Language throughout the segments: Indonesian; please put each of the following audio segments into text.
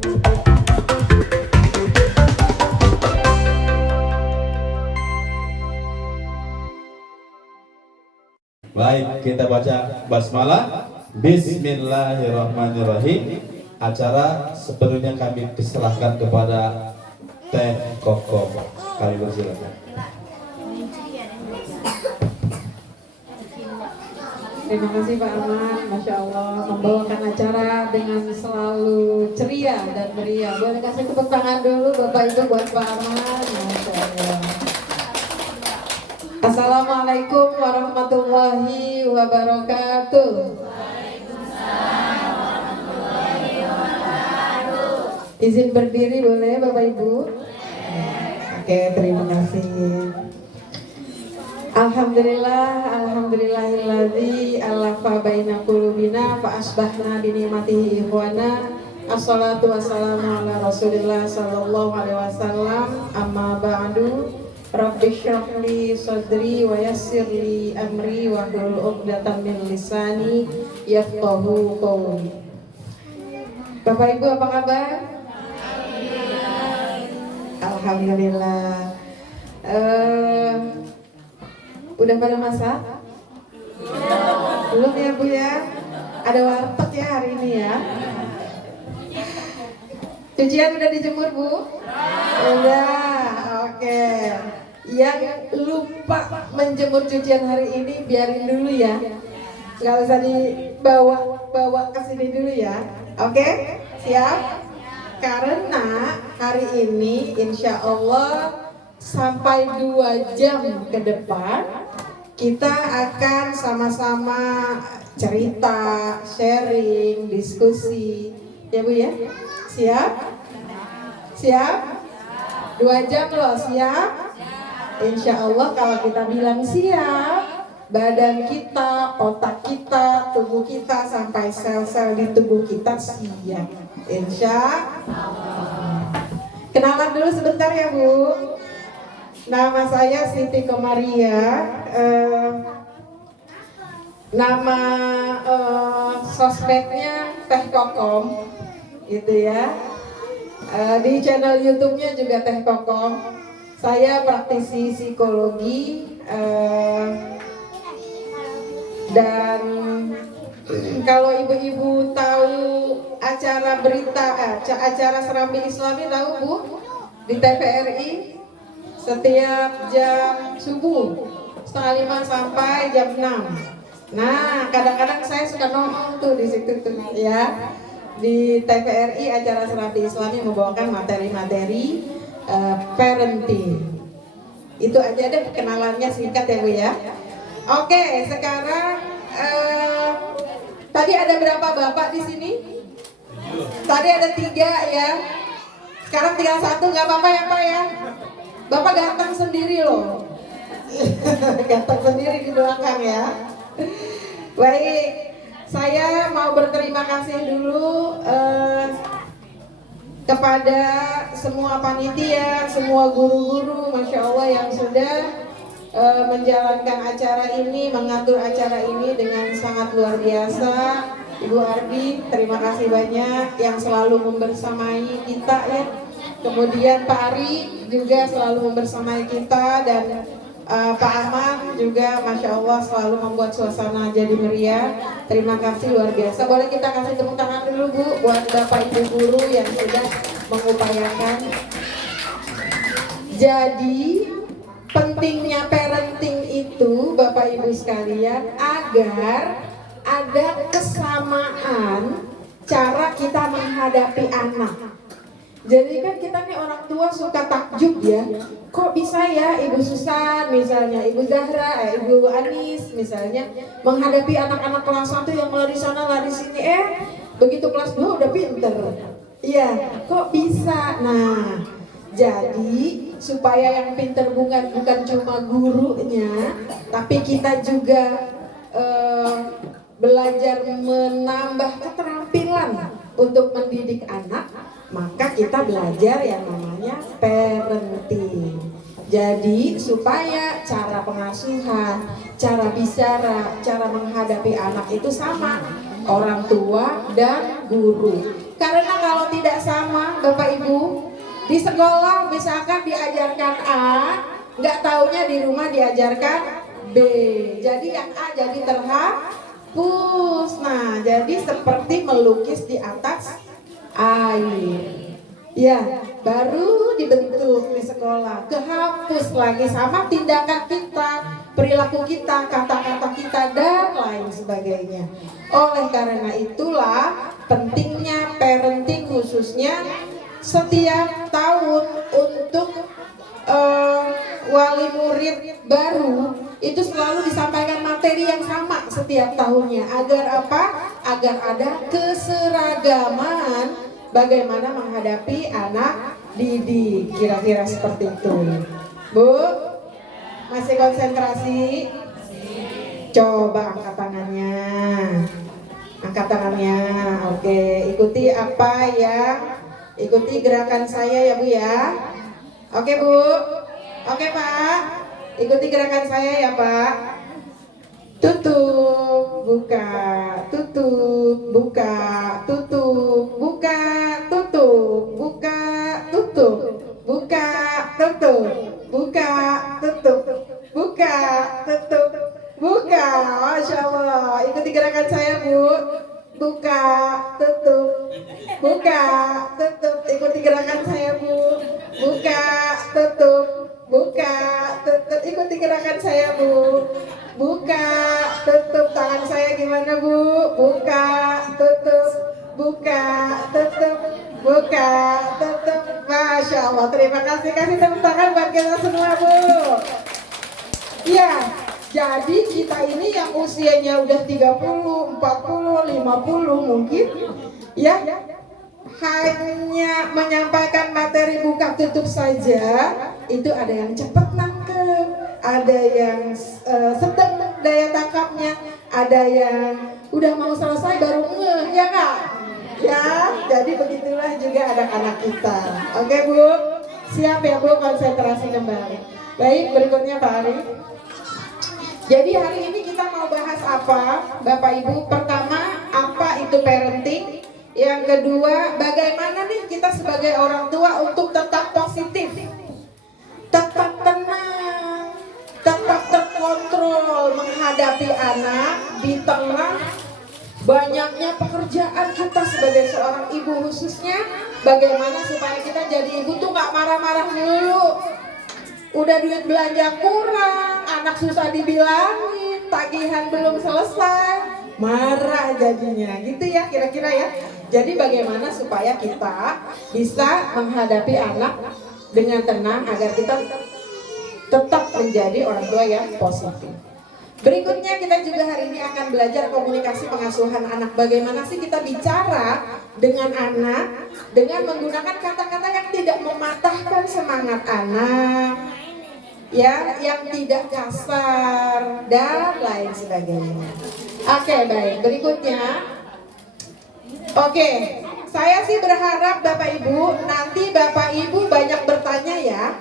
Baik, kita baca basmalah. Bismillahirrahmanirrahim. Acara sepenuhnya kami persilahkan kepada Teh Koko. Kami persilakan. Terima kasih Pak Arman, Masya Allah membawakan acara dengan selalu ceria dan meriah. Boleh kasih tepuk tangan dulu Bapak Ibu buat Pak Arman, Masya Allah. Assalamualaikum warahmatullahi wabarakatuh. Izin berdiri boleh Bapak Ibu? Oke, terima kasih. Alhamdulillahilladzi alafa baina qulubina fa asbahna bi ni'matihi ikhwana. Assalatu wassalamu ala Rasulillah sallallahu alaihi wasallam. Amma ba'du. Rabbi shrah li sadri wa yassir li amri wa hlul 'uqdatam min lisani yafqahu qawli. Bapak Ibu apa kabar? Alhamdulillah. Udah pada masak? Belum ya Bu ya? Ada warteg ya hari ini ya? Cucian udah dijemur Bu? Udah, oke. Yang lupa menjemur cucian hari ini biarin dulu ya. Gak usah dibawa ke sini dulu ya. Oke? Siap? Karena hari ini insya Allah sampai 2 jam ke depan kita akan sama-sama cerita, sharing, diskusi. Ya Bu ya? Siap? Siap? 2 jam loh, siap? Insya Allah kalau kita bilang siap, badan kita, otak kita, tubuh kita, sampai sel-sel di tubuh kita siap. Insya Allah. Kenalan dulu sebentar ya Bu. Nama saya Siti Komaria. Nama sosmednya Teh Kokom, gitu ya. Di channel YouTube-nya juga Teh Kokom. Saya praktisi psikologi dan kalau ibu-ibu tahu acara berita, acara Serambi Islami tahu Bu? Di TVRI setiap jam subuh 4:30 sampai jam 6. Nah, kadang-kadang saya suka nongol tuh di situ tuh ya. Di TVRI acara Serambi Islami membawakan materi-materi parenting. Itu aja deh kenalannya singkat ya Bu ya. Oke, sekarang tadi ada berapa bapak di sini? Tadi ada 3 ya. Sekarang tinggal 1, nggak apa-apa ya Pak ya. Bapak ganteng sendiri loh. Ganteng sendiri di belakang ya. Baik, saya mau berterima kasih dulu kepada semua panitia, semua guru-guru, Masya Allah yang sudah menjalankan acara ini, mengatur acara ini dengan sangat luar biasa. Ibu Ardi, terima kasih banyak yang selalu membersamai kita ya. Kemudian Pak Ari juga selalu membersamai kita, dan Pak Ahmad juga Masya Allah selalu membuat suasana jadi meriah. Terima kasih luar biasa. Boleh kita kasih tepuk tangan dulu Bu buat Bapak Ibu guru yang sudah mengupayakan. Jadi pentingnya parenting itu Bapak Ibu sekalian agar ada kesamaan cara kita menghadapi anak. Jadi kan kita nih orang tua suka takjub ya, kok bisa ya Ibu Susan misalnya, Ibu Zahra, Ibu Anis misalnya menghadapi anak-anak kelas 1 yang lari sana lari sini, begitu kelas 2 udah pinter. Iya, kok bisa? Nah, jadi supaya yang pinter bukan cuma gurunya, tapi kita juga belajar menambah keterampilan untuk mendidik anak, maka kita belajar yang namanya parenting. Jadi supaya cara pengasuhan, cara bicara, cara menghadapi anak itu sama orang tua dan guru. Karena kalau tidak sama Di sekolah misalkan diajarkan A, nggak taunya di rumah diajarkan B. Jadi yang A jadi terhapus. Nah, jadi seperti melukis di atas air. Ya, baru dibentuk di sekolah, kehapus lagi sama tindakan kita, perilaku kita, kata-kata kita, dan lain sebagainya. Oleh karena itulah pentingnya parenting, khususnya setiap tahun untuk wali murid baru itu selalu disampaikan materi yang sama setiap tahunnya. Agar apa? Agar ada keseragaman bagaimana menghadapi anak didik, kira-kira seperti itu. Bu, masih konsentrasi? Coba angkat tangannya. Angkat tangannya. Oke, ikuti apa yang ikuti gerakan saya ya Bu ya. Oke Bu. Oke Pak. Ikuti gerakan saya ya Pak. Tutup, buka, tutup, buka, tutup, buka, tutup, buka, tutup, buka, tutup, buka, tutup, buka, tutup, buka. Masya Allah. Ikuti gerakan saya Bu. Buka, tutup, buka, tutup. Ikuti gerakan saya Bu. Buka, tutup, buka, tutup. Ikuti gerakan saya Bu. Buka, tutup. Tangan saya gimana Bu? Buka, tutup, buka, tutup, buka, tutup. Masya Allah, terima kasih. Kasih tepuk tangan buat kita semua Bu. Ya, jadi kita ini yang usianya udah 30, 40, 50 mungkin ya, hanya menyampaikan materi buka tutup saja, itu ada yang cepat nangkep, ada yang sedang daya tangkapnya, ada yang udah mau selesai baru ngeh, ya Kak? Ya, jadi begitulah juga anak-anak kita. Oke Bu, siap ya Bu, konsentrasi kembali. Baik, berikutnya Pak Ari. Jadi hari ini kita mau bahas apa, Bapak Ibu? Pertama, apa itu parenting? Yang kedua, bagaimana nih kita sebagai orang tua untuk tetap positif, tetap tenang, tetap terkontrol menghadapi anak di tengah banyaknya pekerjaan kita sebagai seorang ibu, khususnya bagaimana supaya kita jadi ibu tuh gak marah-marah dulu. Udah duit belanja kurang, anak susah dibilangin, tagihan belum selesai, marah jadinya, gitu ya kira-kira ya. Jadi bagaimana supaya kita bisa menghadapi anak dengan tenang agar kita tetap menjadi orang tua yang positif. Berikutnya kita juga hari ini akan belajar komunikasi pengasuhan anak. Bagaimana sih kita bicara dengan anak dengan menggunakan kata-kata yang tidak mematahkan semangat anak, ya, yang tidak kasar dan lain sebagainya. Oke, baik. Berikutnya, oke, saya sih berharap Bapak Ibu nanti Bapak Ibu banyak bertanya ya.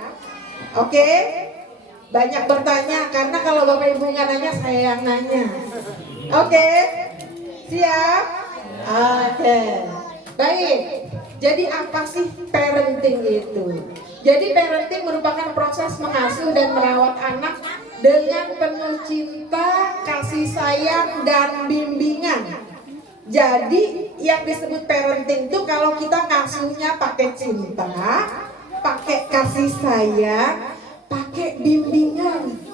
Oke, banyak bertanya karena kalau Bapak Ibu nggak nanya saya yang nanya. Oke, siap? Oke, baik. Jadi apa sih parenting itu? Jadi parenting merupakan proses mengasuh dan merawat anak dengan penuh cinta, kasih sayang, dan bimbingan. Jadi yang disebut parenting itu kalau kita ngasuhnya pakai cinta, pakai kasih sayang, pakai bimbingan.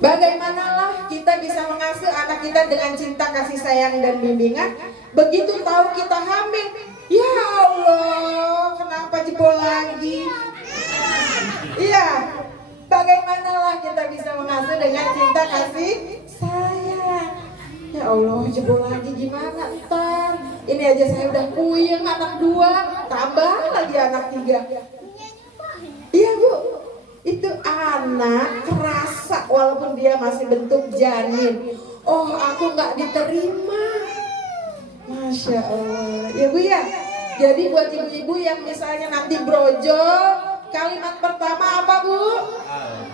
Bagaimanalah kita bisa mengasuh anak kita dengan cinta, kasih sayang, dan bimbingan? Begitu tahu kita hamil, ya Allah, kenapa jebol lagi? Iya, bagaimanalah kita bisa mengasuh dengan cinta, kasih sayang? Ya Allah, jebol lagi gimana ntar? Ini aja saya udah puyeng anak 2, tambah lagi anak 3. Iya Bu, itu anak kerasa walaupun dia masih bentuk janin. Oh, aku nggak diterima. Masya Allah, ya Bu ya. Jadi buat ibu-ibu yang misalnya nanti brojol, kalimat pertama apa Bu?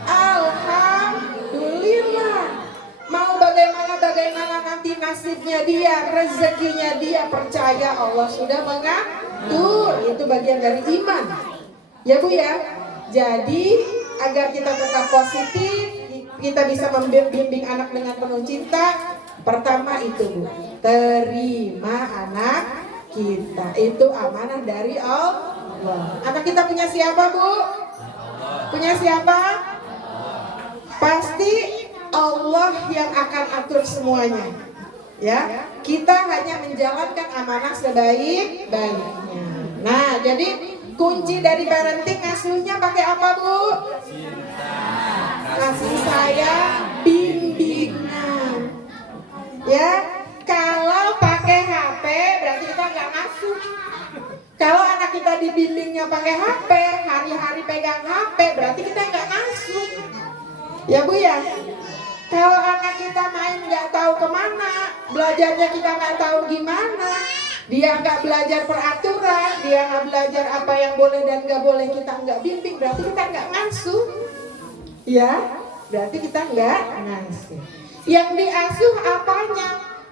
Alhamdulillah. Mau bagaimana nanti nasibnya dia, rezekinya dia, percaya Allah sudah mengatur. itu bagian dari iman. Ya Bu ya. Jadi agar kita tetap positif, kita bisa membimbing anak dengan penuh cinta. Pertama itu Bu, terima anak kita, itu amanah dari Allah. Anak kita punya siapa Bu? Punya siapa? Pasti Allah yang akan atur semuanya. Ya, kita hanya menjalankan amanah sebaik-baiknya. Nah, jadi kunci dari parenting ngasuhnya pakai apa Bu? Cinta, kasih sayang, bimbingan. Ya, kalau pakai HP berarti kita nggak ngasuh. Kalau anak kita dibimbingnya pakai HP, hari-hari pegang HP, berarti kita nggak ngasuh. Ya Bu ya. Kalau anak kita main nggak tahu kemana, belajarnya kita nggak tahu gimana, dia nggak belajar peraturan, dia nggak belajar apa yang boleh dan nggak boleh, kita nggak bimbing, berarti kita nggak ngasuh. Ya, berarti kita nggak ngasuh. Yang diasuh apanya?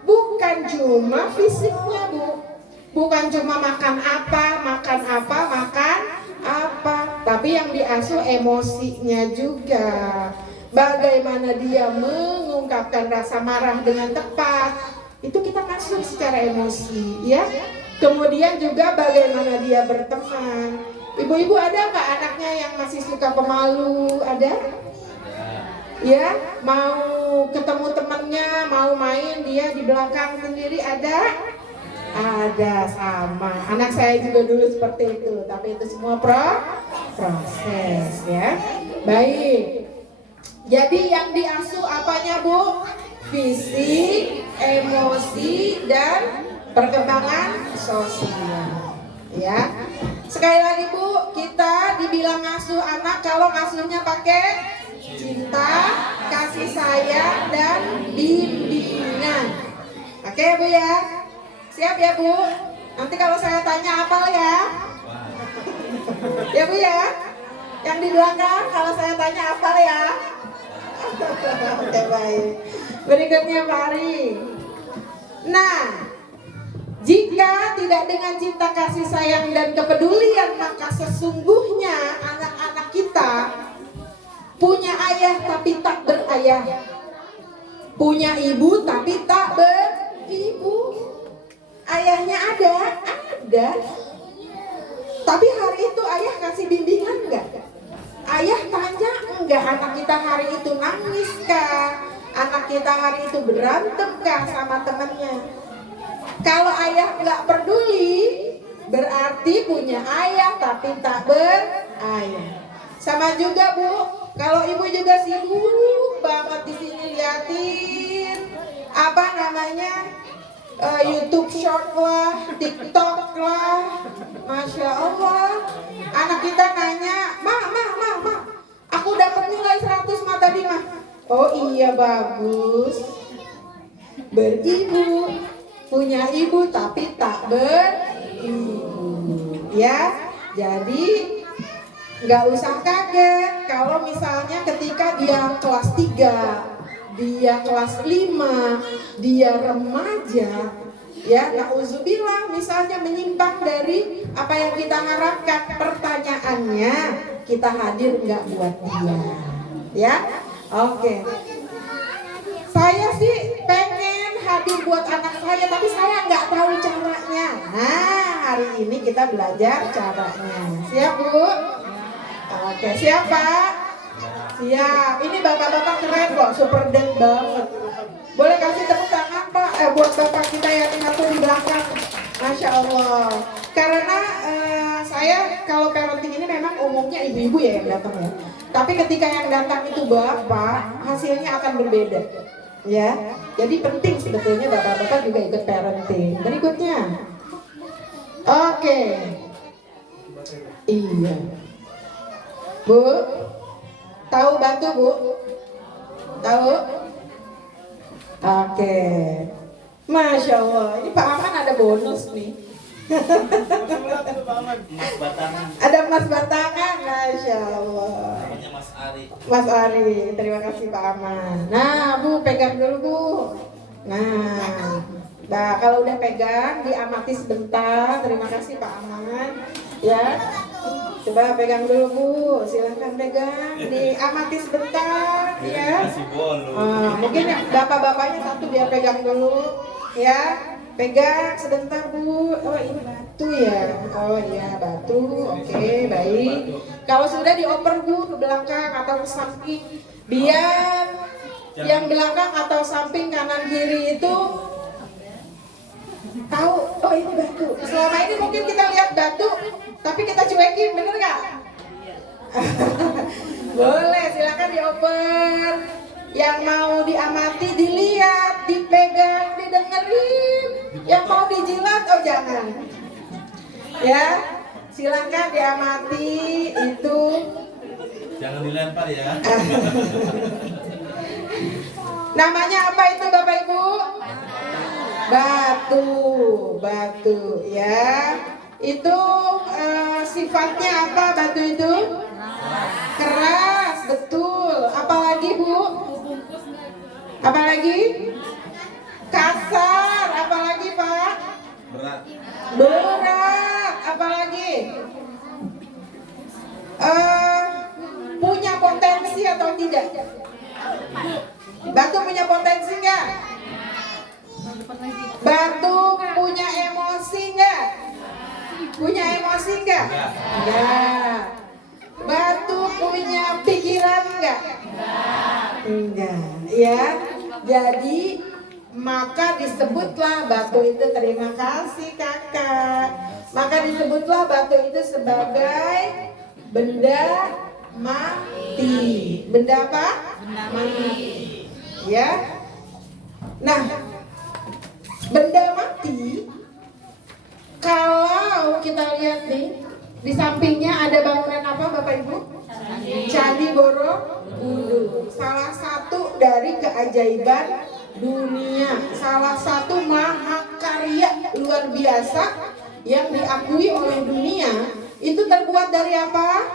Bukan cuma fisiknya Bu, bukan cuma makan apa, tapi yang diasuh emosinya juga. Bagaimana dia mengungkapkan rasa marah dengan tepat, itu kita ngasuh secara emosi, ya. Kemudian juga bagaimana dia berteman. Ibu-ibu ada nggak anaknya yang masih suka pemalu? Ada? Ya, mau ketemu temannya, mau main, dia di belakang sendiri, ada? Ada, sama. Anak saya juga dulu seperti itu, tapi itu semua proses, ya. Baik. Jadi yang diasuh apanya Bu? Fisik, emosi, dan perkembangan sosial. Ya. Sekali lagi Bu, kita dibilang ngasuh anak kalau ngasuhnya pakai cinta, kasih sayang, dan bimbingan. Oke Bu ya? Siap ya Bu? Nanti kalau saya tanya apa ya? Ya Bu ya? Yang di belakang kalau saya tanya apa ya? Oke baik. Berikutnya Pak Ari. Nah, jika tidak dengan cinta kasih sayang dan kepedulian, maka sesungguhnya anak-anak kita punya ayah tapi tak berayah, punya ibu tapi tak beribu. Ayahnya ada, tapi hari itu ayah kasih bimbingan enggak? Ayah tanya enggak, anak kita hari itu nangis kah? Anak kita hari itu berantem kah sama temannya? Kalau ayah enggak peduli, berarti punya ayah tapi tak berayah. Sama juga Bu, kalau ibu juga sibuk banget di sini liatin apa namanya YouTube Short lah, TikTok lah, Masya Allah. Anak kita nanya, Ma, aku dapat nilai 100 Ma tadi Ma. Oh iya bagus. Beribu, punya ibu tapi tak beribu. Ya, jadi nggak usah kaget kalau misalnya ketika dia kelas 3, dia kelas 5, dia remaja, ya na'udzubillah misalnya menyimpang dari apa yang kita harapkan. Pertanyaannya, kita hadir nggak buat dia? Ya, oke. Saya sih pengen hadir buat anak saya, tapi saya nggak tahu caranya. Nah, hari ini kita belajar caranya. Siap Bu? Oke, siap Pak? Siap. Ini bapak-bapak keren kok, super den banget. Boleh kasih tepuk tangan Pak buat bapak kita yang satu di belakang. Masya Allah. Karena saya kalau parenting ini memang umumnya ibu-ibu ya yang datang ya. Tapi ketika yang datang itu bapak, hasilnya akan berbeda. Ya. Jadi penting sebetulnya bapak-bapak juga ikut parenting. Berikutnya. Oke. Iya. Bu, tahu batu Bu? Tahu? Oke. Masya Allah, ini Pak Aman ada bonus nih. Ada emas batangan, Masya Allah. Mas Ari, terima kasih Pak Aman. Nah Bu, pegang dulu Bu. Nah, Nah, kalau udah pegang, diamati sebentar. Terima kasih Pak Aman. Ya, coba pegang dulu Bu. Silahkan pegang. Diamati sebentar. Ya. Mungkin ya, bapak-bapaknya satu biar pegang dulu. Ya, pegang sebentar Bu. Oh ini batu ya. Oh iya batu. Oke, baik. Kalau sudah dioper Bu ke belakang atau ke samping, biar yang belakang atau samping kanan kiri itu tahu, oh ini batu. Selama ini mungkin kita lihat batu, tapi kita cuekin, bener nggak? Boleh, silakan dioper. Yang mau diamati, dilihat, dipegang, didengerin. Yang mau dijilat, oh jangan. Ya, silakan diamati itu. Jangan dilempar ya. Namanya apa itu Bapak Ibu? Batu ya. Itu sifatnya apa batu itu? Keras, betul. Apalagi Bu? Apalagi? Kasar, apalagi Pak? Berat, apalagi? Punya potensi atau tidak? Batu punya potensi nggak? Batu punya emosi nggak? Punya emosi nggak? Enggak. Batu punya pikiran nggak? Enggak. Ya. Jadi maka disebutlah batu itu, terima kasih kakak. Maka disebutlah batu itu sebagai benda mati. Benda apa? Mati. Ya. Nah, benda mati, kalau kita lihat nih, di sampingnya ada bangunan apa Bapak Ibu? Candi Borobudur. Salah satu dari keajaiban dunia, salah satu mahakarya luar biasa yang diakui oleh dunia. Itu terbuat dari apa?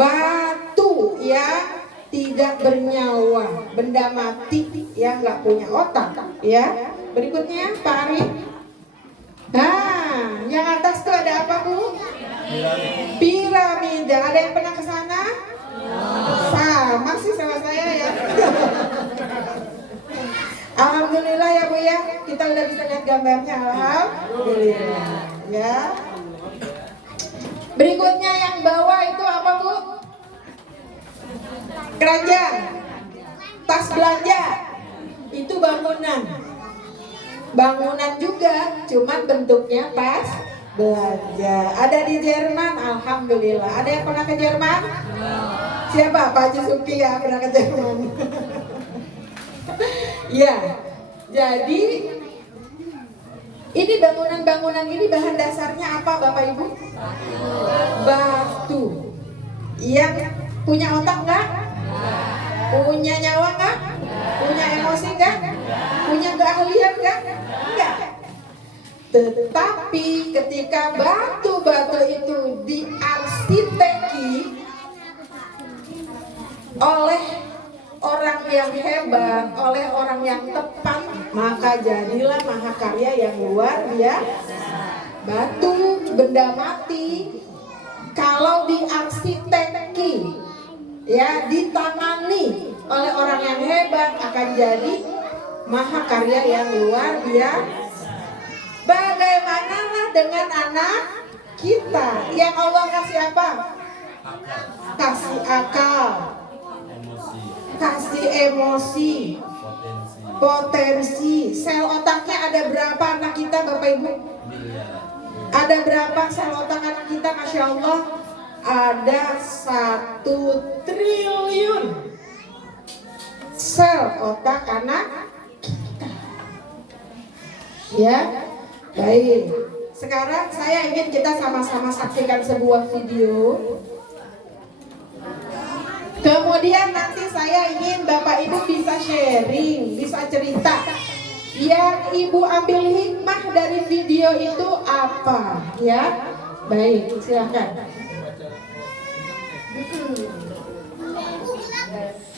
Batu ya. Tidak bernyawa, benda mati yang nggak punya otak ya. Berikutnya Pak Ari. Nah, yang atas tuh ada apa Bu? Piramida. Ada yang pernah ke sana? Sama sih sama saya ya. Alhamdulillah ya Bu ya, kita udah bisa lihat gambarnya. Alhamdulillah ya. Berikutnya yang bawah itu apa Bu? Keranjang, tas belanja, itu bangunan. Bangunan juga, cuman bentuknya tas belanja. Ada di Jerman, alhamdulillah. Ada yang pernah ke Jerman? Siapa? Pak Haji Suki ya pernah ke Jerman. Ya, jadi ini bangunan-bangunan ini bahan dasarnya apa Bapak Ibu? Batu. Yang punya otak nggak? Punya nyawa nggak? Punya emosi nggak? Punya keahlian nggak? Enggak. Tetapi ketika batu-batu itu diarsiteki oleh orang yang hebat, oleh orang yang tepat, maka jadilah mahakarya yang luar biasa. Batu, benda mati, kalau diarsiteki, ya ditangani oleh orang yang hebat, akan jadi mahakarya yang luar biasa. Bagaimanalah dengan anak kita yang Allah kasih apa? Kasih akal, kasih emosi, potensi. Sel otaknya ada berapa anak kita Bapak Ibu? Ada berapa sel otak anak kita? Masya Allah, ada 1 triliun sel otak anak kita. Ya, baik. Sekarang saya ingin kita sama-sama saksikan sebuah video. Kemudian nanti saya ingin Bapak Ibu bisa sharing, bisa cerita. Yang Ibu ambil hikmah dari video itu apa? Ya, baik, silakan.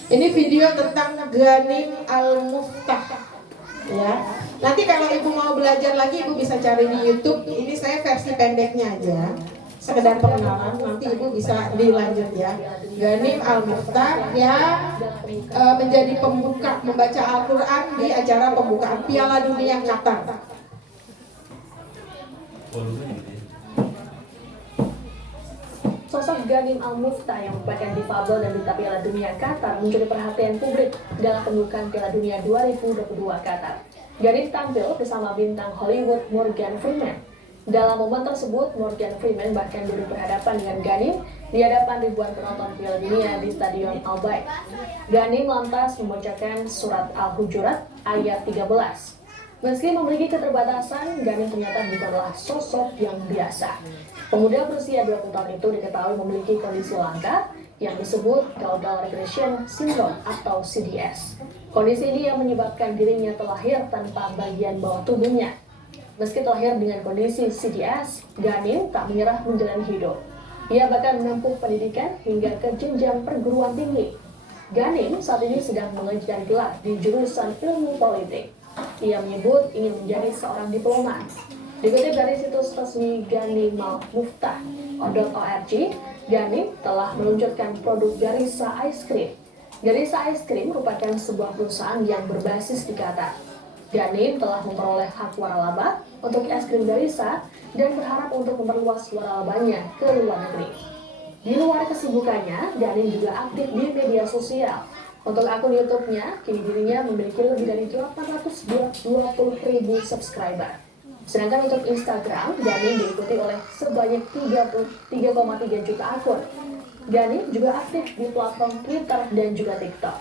Ini video tentang Ghanim Al-Muftah. ya. Nanti kalau ibu mau belajar lagi, ibu bisa cari di YouTube. Ini saya versi pendeknya aja, sekedar pengenalan. Nanti ibu bisa dilanjut ya. Ghanim Al-Muftah yang menjadi pembuka membaca Al-Quran di acara pembukaan Piala Dunia Qatar. Sosok Ghanim Al-Muftah yang merupakan difabel dan duta Piala Dunia Qatar mencuri perhatian publik dalam pembukaan Piala Dunia 2022 Qatar. Ghanim tampil bersama bintang Hollywood Morgan Freeman. Dalam momen tersebut, Morgan Freeman bahkan duduk berhadapan dengan Ghanim di hadapan ribuan penonton Piala Dunia di Stadion Al Bayt. Ghanim lantas membacakan surat Al-Hujurat ayat 13. Meski memiliki keterbatasan, Ghanim ternyata bukanlah sosok yang biasa. Pemuda berusia 20 tahun itu diketahui memiliki kondisi langka yang disebut Caudal Regression Syndrome atau CDS. Kondisi ini yang menyebabkan dirinya terlahir tanpa bagian bawah tubuhnya. Meski terlahir dengan kondisi CDS, Ghanim tak menyerah menjalani hidup. Ia bahkan menempuh pendidikan hingga ke jenjang perguruan tinggi. Ghanim saat ini sedang mengejar gelar di jurusan ilmu politik. Ia menyebut ingin menjadi seorang diplomat. Dikutip dari situs resmi ghanimalmuftah.org, Ghanim telah meluncurkan produk Garissa Ice Cream. Garissa Ice Cream merupakan sebuah perusahaan yang berbasis di Qatar. Ghanim telah memperoleh hak waralaba untuk es krim Garissa dan berharap untuk memperluas waralabanya ke luar negeri. Di luar kesibukannya, Ghanim juga aktif di media sosial. Untuk akun YouTube-nya, kini dirinya memiliki lebih dari 820.000 subscriber. Sedangkan untuk Instagram, Ghanim diikuti oleh sebanyak 3,3 juta akun. Ghanim juga aktif di platform Twitter dan juga TikTok.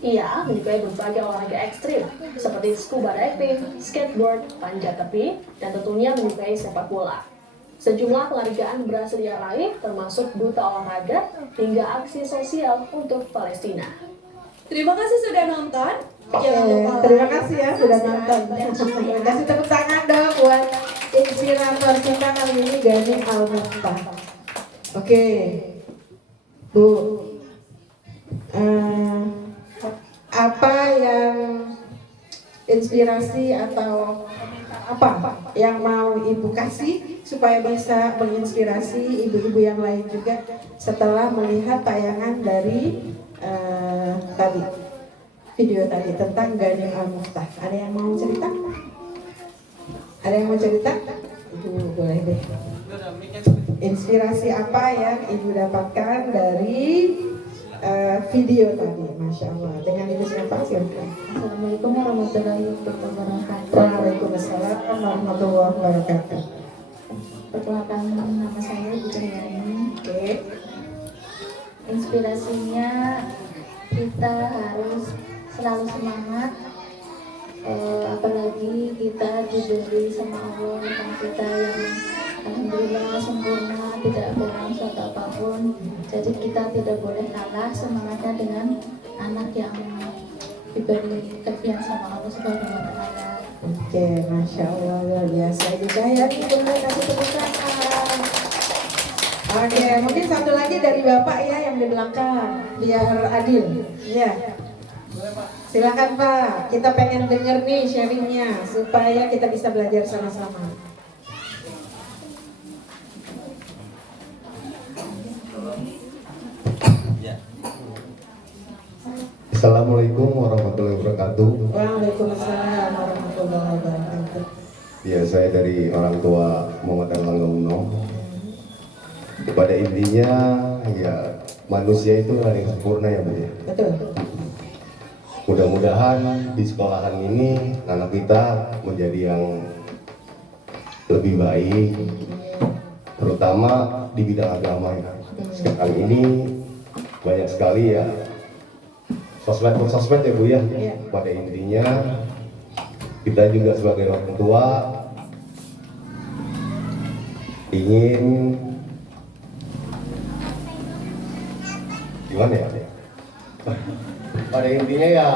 Ia menyukai berbagai olahraga ekstrim seperti scuba diving, skateboard, panjat tepi, dan tentunya menyukai sepak bola. Sejumlah penghargaan berhasil ia raih, termasuk duta olahraga hingga aksi sosial untuk Palestina. Terima kasih sudah nonton. Jangan lupa Terima like, kasih ya sudah nonton. subscribe, dan Kasih tepuk tangan dong buat inspirator kita kali ini, Ghanim Al-Muftah. Oke, Bu, apa yang inspirasi atau apa yang mau Ibu kasih supaya bisa menginspirasi ibu-ibu yang lain juga setelah melihat tayangan dari tadi video tadi tentang Ghanim Al-Muftah? Ada yang mau cerita? Ada yang mau cerita? Ibu boleh deh. Inspirasi apa yang Ibu dapatkan dari video tadi? Masya Allah. Dengan Ibu siapa? Silakan. Assalamualaikum warahmatullahi wabarakatuh. Waalaikumsalam warahmatullahi wabarakatuh. Perkenalkan, nama saya Ibu Triani. Oke. Inspirasinya kita harus selalu semangat, apalagi kita diberi sama Allah tentang kita yang alhamdulillah sempurna, tidak kurang suatu apapun. Jadi kita tidak boleh kalah semangatnya dengan anak yang diberi kelebihan sama Allah Subhanahu wa Ta'ala. Oke, Masya Allah, luar biasa juga ya. Ibu kasih tepuk tangan. Oke, mungkin satu lagi dari Bapak ya yang di belakang, biar adil. Ya. Silakan Pak, kita pengen denger nih sharingnya supaya kita bisa belajar sama-sama. Assalamualaikum warahmatullahi wabarakatuh. Waalaikumsalam warahmatullahi wabarakatuh. Ya, saya dari orang tua Muhammad Erlangga Uno. Pada intinya, ya manusia itu ada yang sempurna ya Bu. Betul. Mudah-mudahan di sekolahan ini anak kita menjadi yang lebih baik, terutama di bidang agama ya. Sekarang ini banyak sekali ya sosmed ya Bu ya. Pada intinya kita juga sebagai orang tua ingin gimana ya? Pada intinya ya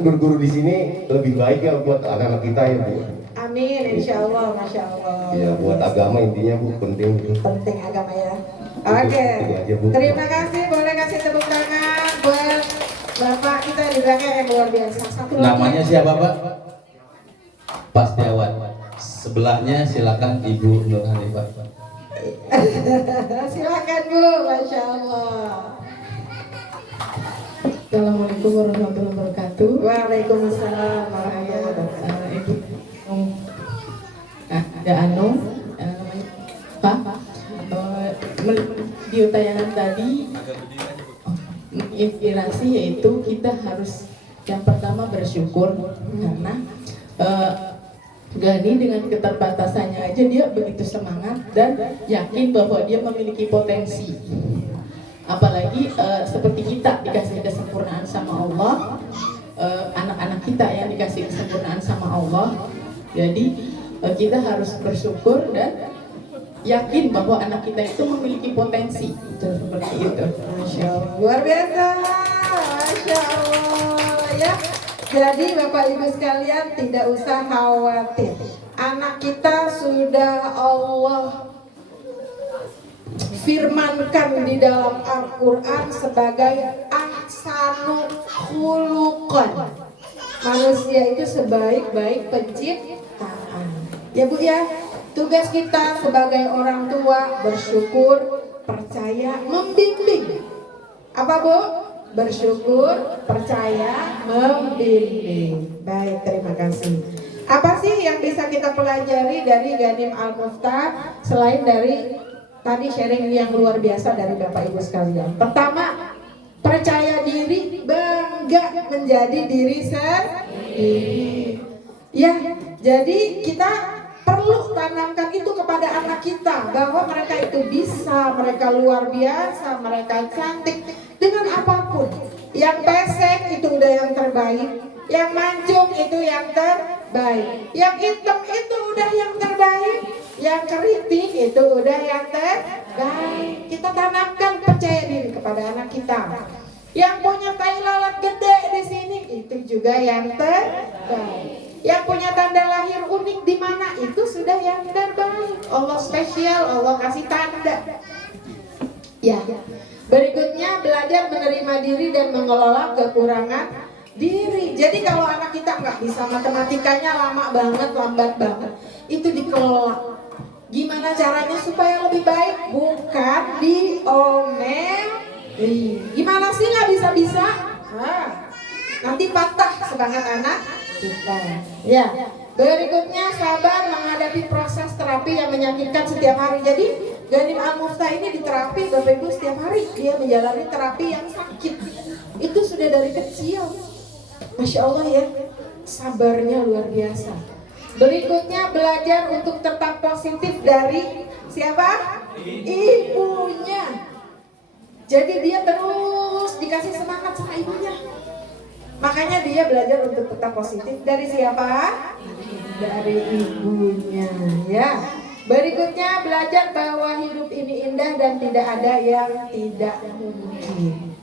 guru-guru di sini lebih baik ya buat anak-anak kita ya Bu. Amin, insya Allah, Masya Allah. Ya buat agama intinya Bu penting. Penting agama ya. Oke, Itu aja, Bu. terima kasih. Boleh kasih tepuk tangan buat Bapak kita di feedbacknya yang luar biasa. Satu lagi. Namanya siapa Pak? Pak Setiawan. Sebelahnya silakan Ibu Nur Hanifah. Silakan Bu, Masya Allah. Assalamualaikum warahmatullahi wabarakatuh. Waalaikumsalam warahmatullahi wabarakatuh. Ibu ada namanya Pak. Di tayangan tadi inspirasi yaitu kita harus yang pertama bersyukur karena Gani dengan keterbatasannya aja dia begitu semangat dan yakin bahwa dia memiliki potensi. Apalagi seperti kita dikasih kesempurnaan sama Allah, anak-anak kita yang dikasih kesempurnaan sama Allah. Jadi kita harus bersyukur dan yakin bahwa anak kita itu memiliki potensi. Seperti itu. Masya Allah, luar biasa, Masya Allah ya. Jadi Bapak Ibu sekalian tidak usah khawatir. Anak kita sudah Allah firmankan di dalam Al-Quran sebagai ahsanul khuluqan. Manusia itu sebaik-baik penciptaan. Ya Bu ya, tugas kita sebagai orang tua bersyukur, percaya, membimbing. Apa Bu? Bersyukur, percaya, membimbing. Baik, terima kasih. Apa sih yang bisa kita pelajari dari Ghanim Al-Muftah selain dari tadi sharing yang luar biasa dari Bapak Ibu sekalian? Pertama, percaya diri, bangga menjadi diri sendiri. Ya, jadi kita perlu tanamkan itu kepada anak kita bahwa mereka itu bisa, mereka luar biasa, mereka cantik dengan apapun. Yang pesek itu udah yang terbaik, yang mancung itu yang terbaik, yang hitam itu udah yang terbaik, yang keriting itu udah yang terbaik. Kita tanamkan percaya diri kepada anak kita. Yang punya tai lalat gede di sini itu juga yang terbaik. Yang punya tanda lahir unik di mana itu sudah yang terbaik. Allah spesial, Allah kasih tanda. Ya. Berikutnya belajar menerima diri dan mengelola kekurangan diri. Jadi kalau anak kita nggak bisa matematikanya lama banget, lambat banget, itu dikelola. Gimana caranya supaya lebih baik? Bukan diomeli. Gimana sih nggak bisa-bisa? Nanti patah semangat anak kita. Ya. Berikutnya sabar menghadapi proses terapi yang menyakitkan setiap hari. Jadi Ghanim Al-Muftah ini diterapi Bapak Ibu setiap hari. Dia menjalani terapi yang sakit. Itu sudah dari kecil. Masya Allah ya, sabarnya luar biasa. Berikutnya belajar untuk tetap positif dari siapa? Ibunya. Jadi dia terus dikasih semangat sama ibunya. Makanya dia belajar untuk tetap positif dari siapa? Dari ibunya ya. Berikutnya belajar bahwa hidup ini indah dan tidak ada yang tidak mungkin.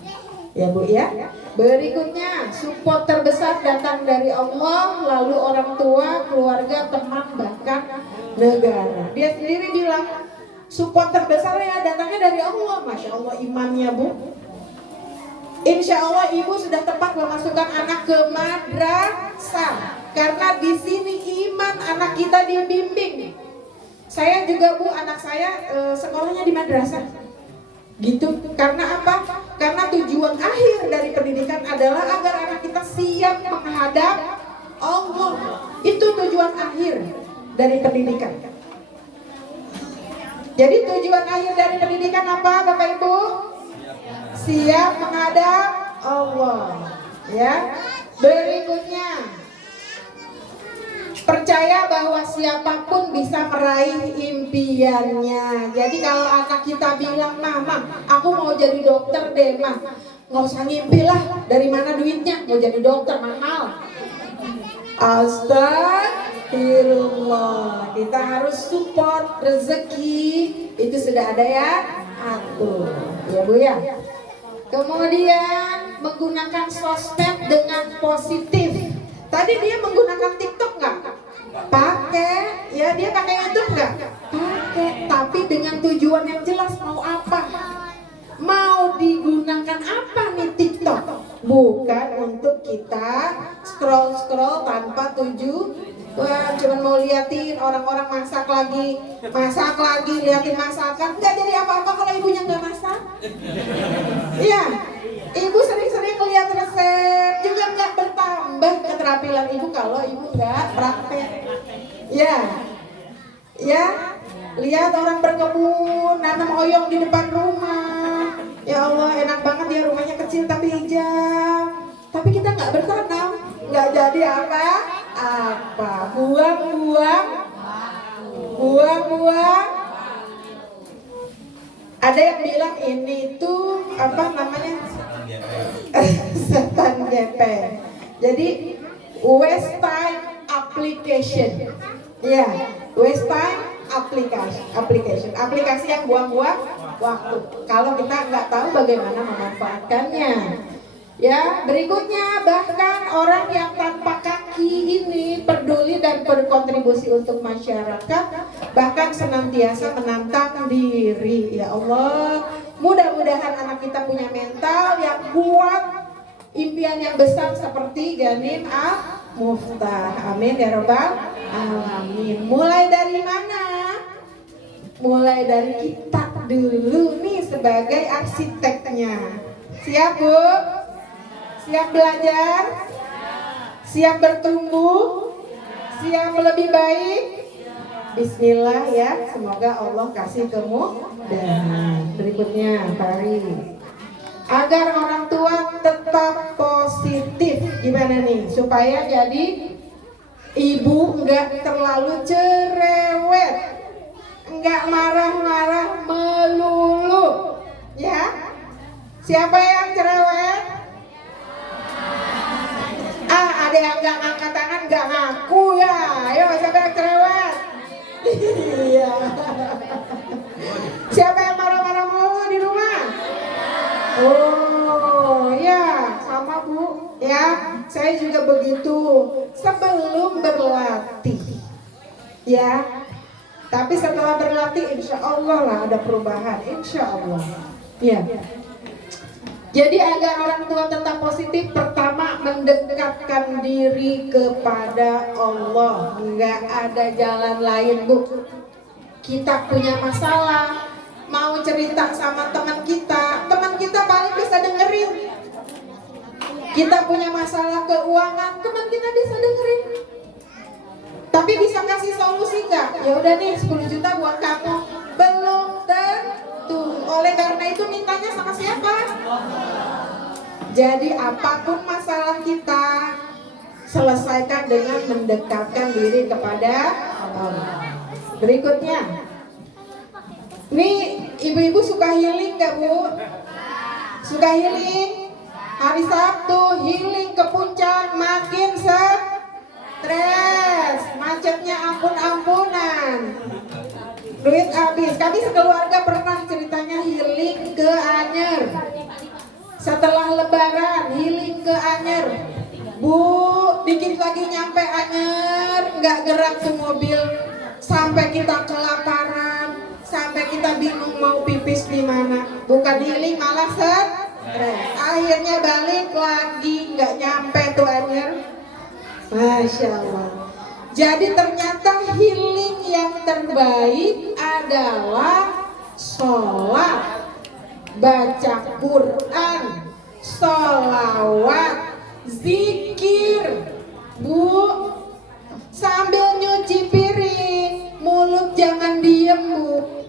Ya Bu ya. Berikutnya support terbesar datang dari Allah, lalu orang tua, keluarga, teman, bahkan negara. Dia sendiri bilang support terbesar ya datangnya dari Allah. Masya Allah imannya Bu. Insya Allah ibu sudah tepat memasukkan anak ke madrasah karena di sini iman anak kita dibimbing. Saya juga Bu, anak saya sekolahnya di madrasah. Gitu. Karena apa? Karena tujuan akhir dari pendidikan adalah agar anak kita siap menghadap Allah. Itu tujuan akhir dari pendidikan. Jadi tujuan akhir dari pendidikan apa Bapak Ibu? Siap menghadap Allah. Ya. Berikutnya percaya bahwa siapapun bisa meraih impiannya. Jadi kalau anak kita bilang, Mama, aku mau jadi dokter deh, Ma. Nggak usah ngimpi lah, dari mana duitnya? Mau jadi dokter, mahal. Astagfirullah. Kita harus support rezeki. Itu sudah ada ya? Atur. Ya Bu ya. Kemudian menggunakan sosmed dengan positif. Tadi dia menggunakan TikTok nggak? Pakai, ya dia pakai YouTube nggak? Pakai, tapi dengan tujuan yang jelas mau apa? Mau digunakan apa nih TikTok? bukan untuk kita scroll tanpa tujuan, cuman mau liatin orang-orang masak lagi, liatin masakan, nggak jadi apa-apa kalau ibunya nggak masak. Iya, ibu sering-sering lihat resep juga nggak bertambah keterampilan ibu kalau ibu nggak praktek. Ya, lihat orang berkebun, nanam oyong di depan rumah. Ya Allah, enak banget ya, rumahnya kecil tapi hijau. Tapi kita nggak bertanam, nggak jadi apa-apa. Buang-buang. Ada yang bilang ini tuh apa namanya? Setan gepeng. Jadi waste time application. Ya, waste time aplikasi yang buang-buang waktu kalau kita nggak tahu bagaimana memanfaatkannya. Ya, berikutnya bahkan orang yang tanpa kaki ini peduli dan berkontribusi untuk masyarakat, bahkan senantiasa menantang diri. Ya Allah, mudah-mudahan anak kita punya mental yang kuat, impian yang besar seperti Ghanim Al-Muftah. Amin ya Rabbal Alamin. Mulai dari mana? Mulai dari kita dulu nih sebagai arsiteknya. Siap Bu? Siap belajar? Siap bertumbuh? Siap lebih baik? Bismillah ya, semoga Allah kasih kemudahan. Berikutnya, Fari. Agar orang tua tetap positif, gimana nih? Supaya jadi ibu nggak terlalu cerewet, nggak marah-marah melulu, ya. Siapa yang cerewet? Ada yang nggak angkat tangan, nggak ngaku ya. Ayo, siapa yang cerewet? Iya. Siapa yang marah-marah mulu di rumah? Oh ya, sama Bu. Ya, saya juga begitu. Sebelum berlatih, ya. Tapi setelah berlatih, insya Allah lah ada perubahan. Insya Allah. Ya. Jadi agar orang tua tetap positif, pertama mendekatkan diri kepada Allah. Nggak ada jalan lain Bu. Kita punya masalah, mau cerita sama teman kita paling bisa dengerin. Kita punya masalah keuangan, teman kita bisa dengerin. Tapi bisa kasih solusi nggak? Ya udah nih 10 juta buat kamu. Belum tentu. Oleh karena itu mintanya sama siapa? Jadi apapun masalah kita, selesaikan dengan mendekatkan diri kepada Allah. Berikutnya, nih ibu-ibu suka healing nggak Bu? Suka healing? Hari Sabtu healing ke puncak, makin stres, macetnya ampun-ampunan, duit habis. Kami sekeluarga pernah ceritanya healing ke Anyer. Setelah Lebaran healing ke Anyer. Bu, dikit lagi nyampe Anyer, nggak gerak tuh mobil. Sampai kita kelaparan, sampai kita bingung mau pipis di mana. Bukan healing malah stres. Akhirnya balik lagi, nggak nyampe tuh Anyer. Masya Allah. Jadi ternyata healing yang terbaik adalah sholat, baca Quran, sholawat, zikir. Bu, sambil nyuci piring, mulut jangan diem Bu.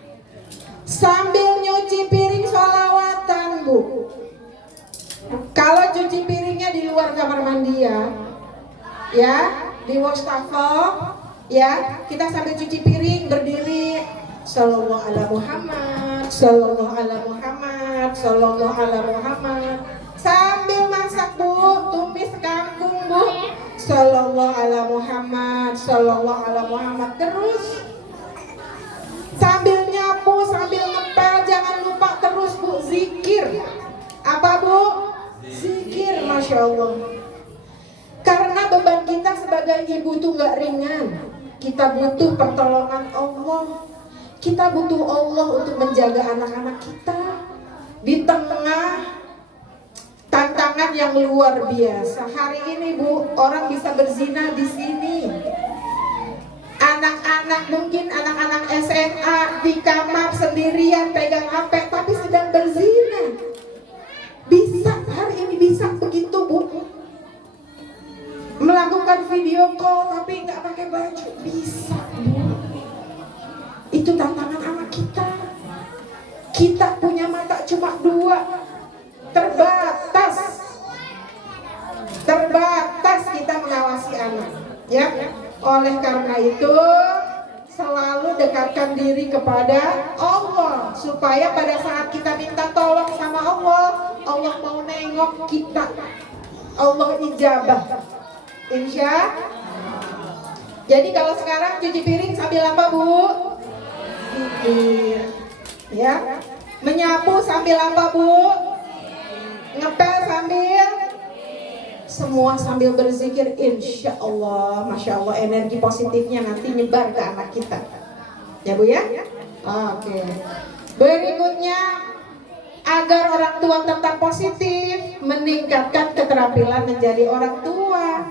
Sambil nyuci piring sholawatan Bu. Kalau cuci piringnya di luar kamar mandi ya, di wastafel, ya, kita sambil cuci piring berdiri, sallallahu ala Muhammad, sallallahu ala Muhammad, sallallahu ala Muhammad. Sambil masak Bu, tumis kangkung Bu, sallallahu ala Muhammad, sallallahu ala Muhammad. Terus sambil nyapu, sambil ngepel, jangan lupa terus Bu zikir. Apa Bu? Zikir, Masya Allah. Karena beban kita sebagai ibu tuh gak ringan. Kita butuh pertolongan Allah. Kita butuh Allah untuk menjaga anak-anak kita di tengah tantangan tantangan yang luar biasa. Hari ini Bu, orang bisa berzina di sini. Anak-anak, mungkin anak-anak SMA di kamar sendirian pegang HP tapi sedang berzina. Bisa, hari ini bisa begitu Bu. Melakukan video call tapi nggak pakai baju, bisa Bu. Itu tantangan anak kita. Kita punya mata cuma dua, terbatas kita mengawasi anak, ya. Oleh karena itu selalu dekatkan diri kepada Allah supaya pada saat kita minta tolong sama Allah, Allah mau nengok kita, Allah ijabah, insya. Jadi kalau sekarang cuci piring sambil apa Bu? Zikir, ya. Menyapu sambil apa Bu? Ngepel sambil, semua sambil berzikir. Insya Allah, Masya Allah, energi positifnya nanti nyebar ke anak kita, ya Bu ya. Oke. Berikutnya, agar orang tua tetap positif, meningkatkan keterampilan menjadi orang tua.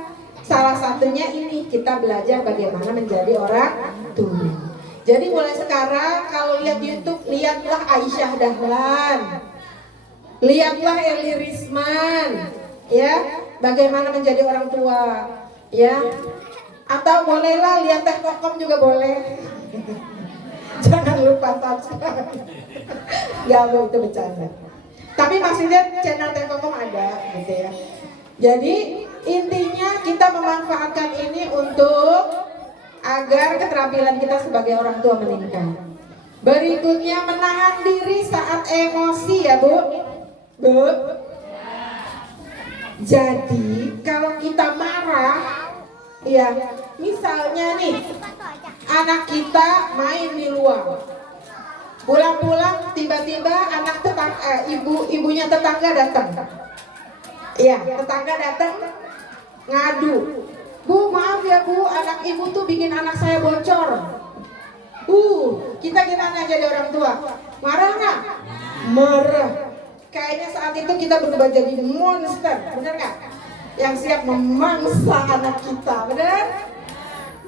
Salah satunya ini, kita belajar bagaimana menjadi orang tua. Jadi mulai sekarang kalau lihat YouTube, lihatlah Aisyah Dahlan, lihatlah Eli Risman, ya, bagaimana menjadi orang tua, ya. Atau bolehlah lihat Teh Kokom juga boleh. Jangan lupa subscribe. Ya Bu, itu bercanda. Tapi maksudnya channel Teh Kokom ada, gitu ya. Jadi intinya kita memanfaatkan ini untuk agar keterampilan kita sebagai orang tua meningkat. Berikutnya, menahan diri saat emosi, ya Bu. Bu. Jadi kalau kita marah, ya, misalnya nih anak kita main di luar, pulang-pulang tiba-tiba anak tetangga, ibunya tetangga datang, ya, tetangga datang ngadu. Bu, maaf ya Bu, anak ibu tuh bikin anak saya bocor. Kita gimana jadi orang tua? Marah nggak? Marah. Kayaknya saat itu kita berubah jadi monster, bener nggak? Yang siap memangsa anak kita, bener?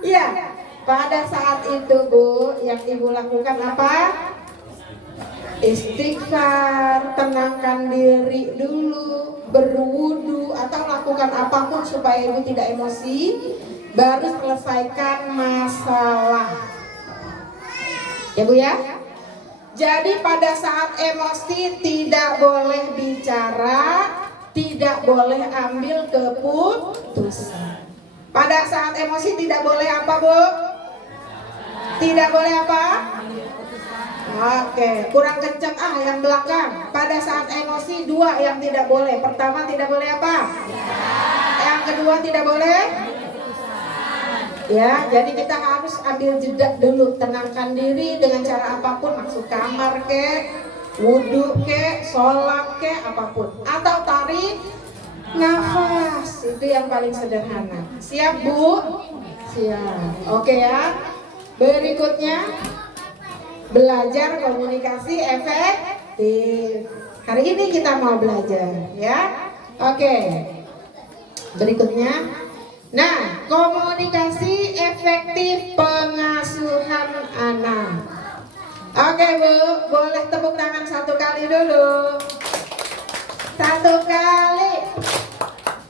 Iya. Pada saat itu Bu, yang ibu lakukan apa? Istighfar, tenangkan diri dulu, berwudu atau lakukan apapun supaya ibu tidak emosi, baru selesaikan masalah, ya Bu ya. Jadi pada saat emosi tidak boleh bicara, tidak boleh ambil keputusan. Pada saat emosi tidak boleh apa Bu? Tidak boleh apa? Oke, kurang kenceng yang belakang. Pada saat emosi dua yang tidak boleh. Pertama tidak boleh apa? Yang kedua tidak boleh? Ya, jadi kita harus ambil jeda dulu, tenangkan diri dengan cara apapun, masuk kamar kek, wudhu kek, sholat kek, apapun. Atau tarik nafas, itu yang paling sederhana. Siap Bu? Siap. Oke ya. Berikutnya, belajar komunikasi efektif. Hari ini kita mau belajar, ya. Oke. Berikutnya, nah, komunikasi efektif pengasuhan anak. Oke Bu, boleh tepuk tangan satu kali dulu. Satu kali,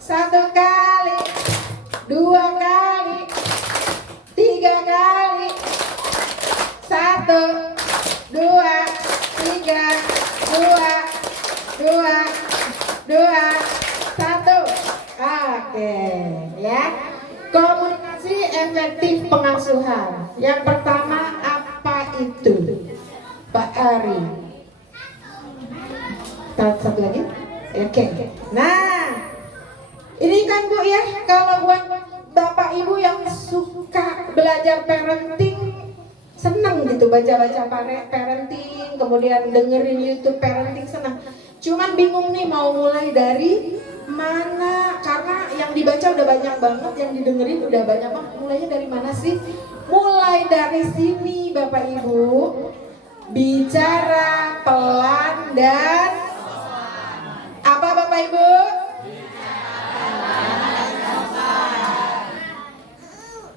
satu kali, dua kali, tiga kali. Satu, dua, tiga, dua, satu. Oke, ya. Komunikasi efektif pengasuhan. Yang pertama apa itu, Pak Ari? Satu lagi. Oke. Nah, ini kan Bu ya, kalau buat Bapak Ibu yang suka belajar parenting, senang gitu baca-baca parenting, kemudian dengerin YouTube parenting, senang. Cuman bingung nih mau mulai dari mana, karena yang dibaca udah banyak banget, yang didengerin udah banyak banget. Mulainya dari mana sih? Mulai dari sini Bapak Ibu. Bicara pelan dan apa Bapak Ibu?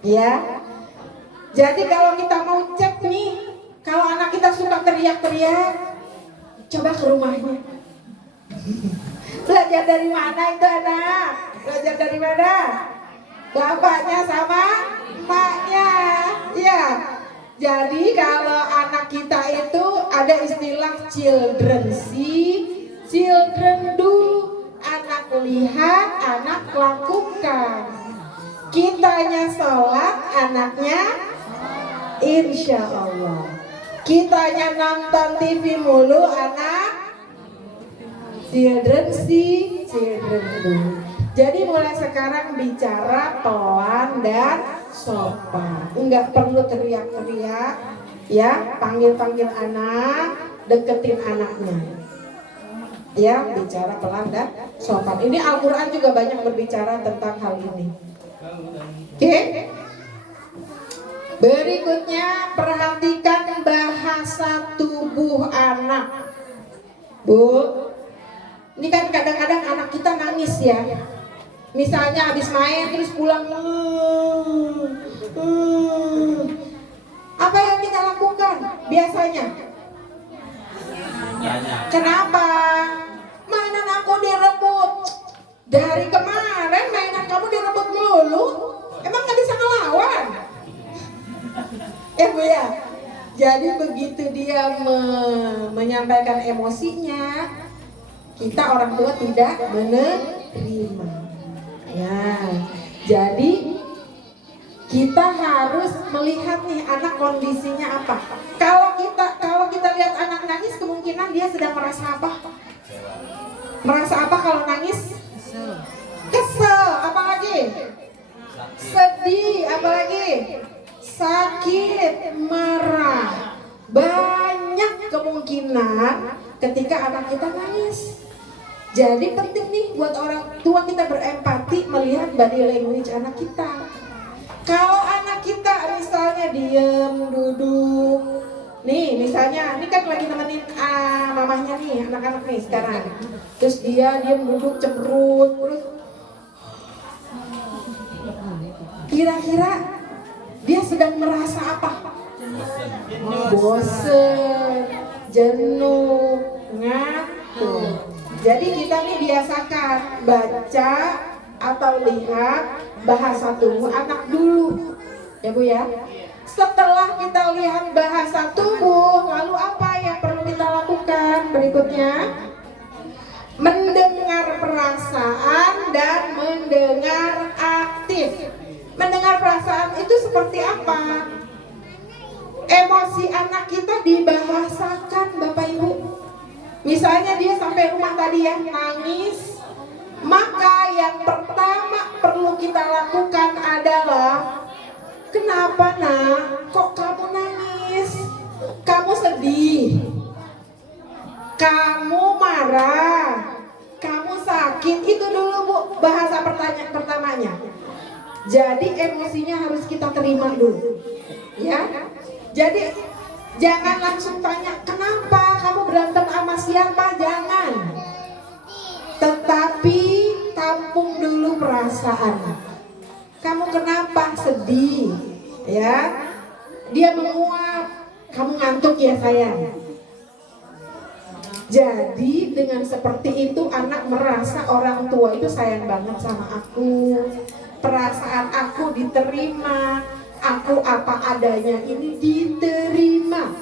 Ya. Jadi kalau kita mau cek nih, kalau anak kita suka teriak-teriak, coba ke rumahnya. Belajar dari mana itu anak? Belajar dari mana? Bapaknya sama emaknya. Ya. Jadi kalau anak kita itu ada istilah children see, children do. Anak lihat, anak lakukan. Kitanya sholat, anaknya insya Allah. Kitanya nonton TV mulu, anak children see, children do. Jadi mulai sekarang bicara pelan dan sopan. Enggak perlu teriak-teriak, ya. Panggil-panggil anak, deketin anaknya. Ya, bicara pelan dan sopan. Ini Al-Quran juga banyak berbicara tentang hal ini. Oke. Berikutnya perhatikan bahasa tubuh anak. Bu, ini kan kadang-kadang anak kita nangis ya. Misalnya habis main terus pulang, apa yang kita lakukan biasanya? Kenapa? Mainan aku direbut. Dari kemarin mainan kamu direbut mulu. Emang gak bisa ngelawan? Bu ya. Jadi begitu dia menyampaikan emosinya, kita orang tua tidak menerima. Ya, jadi kita harus melihat nih anak kondisinya apa. Kalau kita lihat anak nangis, kemungkinan dia sedang merasa apa? Merasa apa kalau nangis? Kesel, apalagi? Sedih, apalagi? Sakit, marah. Banyak kemungkinan ketika anak kita nangis. Jadi penting nih buat orang tua kita berempati melihat body language anak kita. Kalau anak kita misalnya diem, duduk, nih misalnya, ini kan lagi nemenin mamahnya nih, anak-anak nih sekarang. Terus dia diem, duduk, cemberut, terus kira-kira dia sedang merasa apa? Bosen, jenuh, ngantuk. Jadi kita nih biasakan baca atau lihat bahasa tubuh anak dulu, ya Bu ya. Setelah kita lihat bahasa tubuh, lalu apa yang perlu kita lakukan berikutnya? Mendengar perasaan dan mendengar aktif. Mendengar perasaan itu seperti apa? Emosi anak kita dibahasakan Bapak Ibu. Misalnya dia sampai rumah tadi ya nangis, maka yang pertama perlu kita lakukan adalah, kenapa nak? Kok kamu nangis? Kamu sedih? Kamu marah? Kamu sakit? Itu dulu Bu bahasa pertanyaan pertamanya. Jadi emosinya harus kita terima dulu, ya. Jadi jangan langsung tanya, kenapa kamu berantem sama siapa? Jangan. Tetapi tampung dulu perasaan. Kamu kenapa sedih? Ya. Dia menguap. Kamu ngantuk ya sayang. Jadi dengan seperti itu anak merasa orang tua itu sayang banget sama aku. Perasaan aku diterima. Aku apa adanya ini diterima.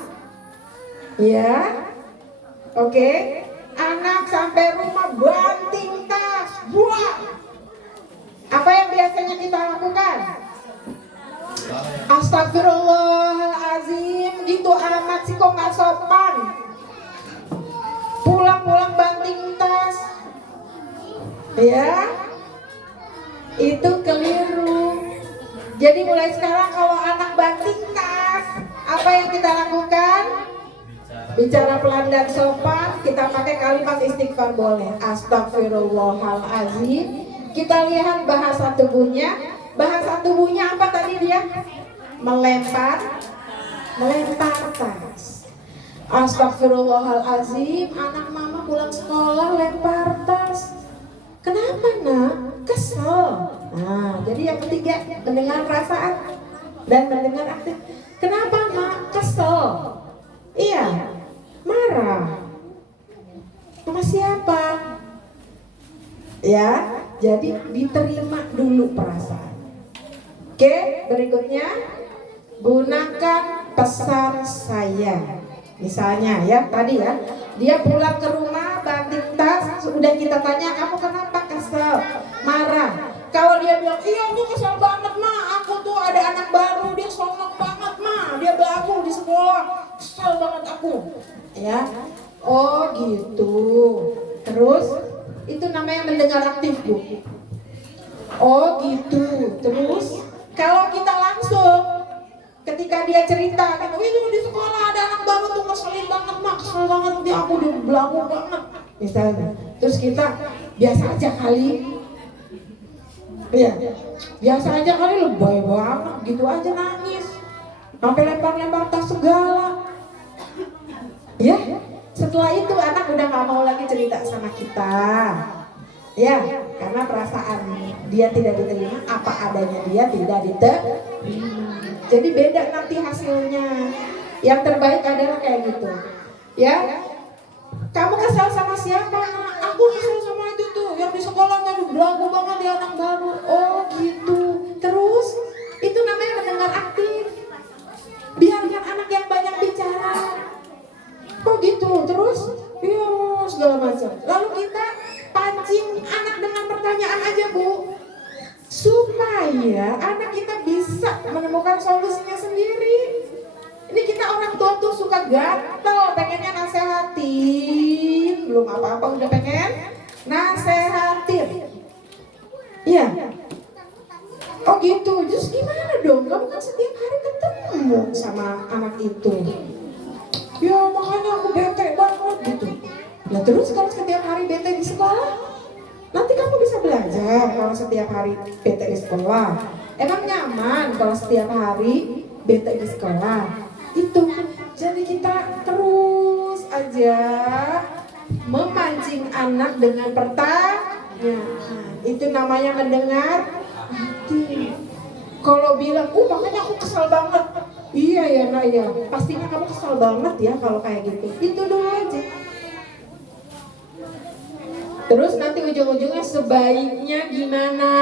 Ya. Oke. Anak sampai rumah banting tas, buang. Apa yang biasanya kita lakukan? Astagfirullahalazim, gitu amat sih kok nggak sopan. Pulang-pulang banting tas, ya, itu keliru. Jadi mulai sekarang kalau anak banting tas, apa yang kita lakukan? Bicara pelan dan sopan, kita pakai kalimat istighfar boleh. Astagfirullahalazim. Kita lihat bahasa tubuhnya. Bahasa tubuhnya apa tadi dia? Melempar tas. Astagfirullahalazim. Anak mama pulang sekolah lempar tas. Kenapa nak? kesel. Nah, jadi yang ketiga mendengar perasaan dan mendengar aktif. Kenapa mak kesel? Iya, marah. Sama siapa? Ya, jadi diterima dulu perasaan. Oke, berikutnya gunakan pesan saya. Misalnya ya, tadi ya, dia pulang ke rumah banting tas, sudah kita tanya, kamu kenapa kesel, marah. Kalau dia bilang, iya aku kesel banget ma, aku tuh ada anak baru, dia songong banget ma, dia belagu di sekolah, kesel banget aku. Ya, oh gitu. Terus itu namanya mendengar aktif bu. Oh gitu. Terus kalau kita langsung ketika dia cerita gitu, itu di sekolah ada anak baru tuh ngeselin banget mak, kesel banget dia, aku udah belagu banget misalnya. Terus kita biasa aja kali, ya biasa aja kali, lebay banget gitu aja, nangis sampai lempar-lempar tas segala. Ya, setelah itu anak udah gak mau lagi cerita sama kita. Ya, karena perasaan dia tidak diterima, apa adanya dia tidak diterima. Jadi beda nanti hasilnya. Yang terbaik adalah kayak gitu. Ya, kamu kesal sama siapa? Aku kesal sama itu tuh, yang di sekolahnya belagu banget, dia anak baru. Oh gitu. Terus itu namanya mendengar aktif. Biarkan anak yang banyak bicara. Oh gitu. Terus iya segala macam. Lalu kita pancing anak dengan pertanyaan aja bu, supaya anak kita bisa menemukan solusinya sendiri. Ini kita orang tua tuh suka gatel, pengennya nasehatin, belum apa-apa udah pengen nasehatin. Iya. Oh gitu. Terus gimana dong? Kamu kan setiap hari ketemu sama anak itu. Ya makanya aku bete banget gitu. Nah terus kalau setiap hari bete di sekolah, nanti kamu bisa belajar kalau setiap hari bete di sekolah. Emang nyaman kalau setiap hari bete di sekolah? Itu. Jadi kita terus aja memancing anak dengan pertanyaan. Itu namanya mendengar hati. Kalau bilang, makanya aku kesal banget. Iya ya nak ya, pastinya kamu kesal banget ya kalau kayak gitu. Itu dulu aja. Terus nanti ujung-ujungnya sebaiknya gimana?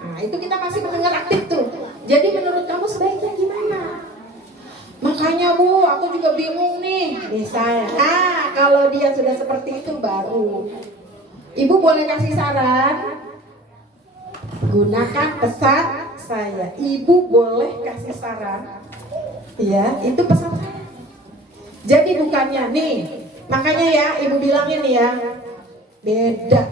Nah itu kita masih mendengar aktif tuh. Jadi menurut kamu sebaiknya gimana? Makanya bu, aku juga bingung nih. Misalnya, kalau dia sudah seperti itu baru ibu boleh kasih saran. Gunakan pesan saya. Ibu boleh kasih saran. Iya, itu pesan saya. Jadi bukannya nih, makanya ya ibu bilangin nih ya, beda.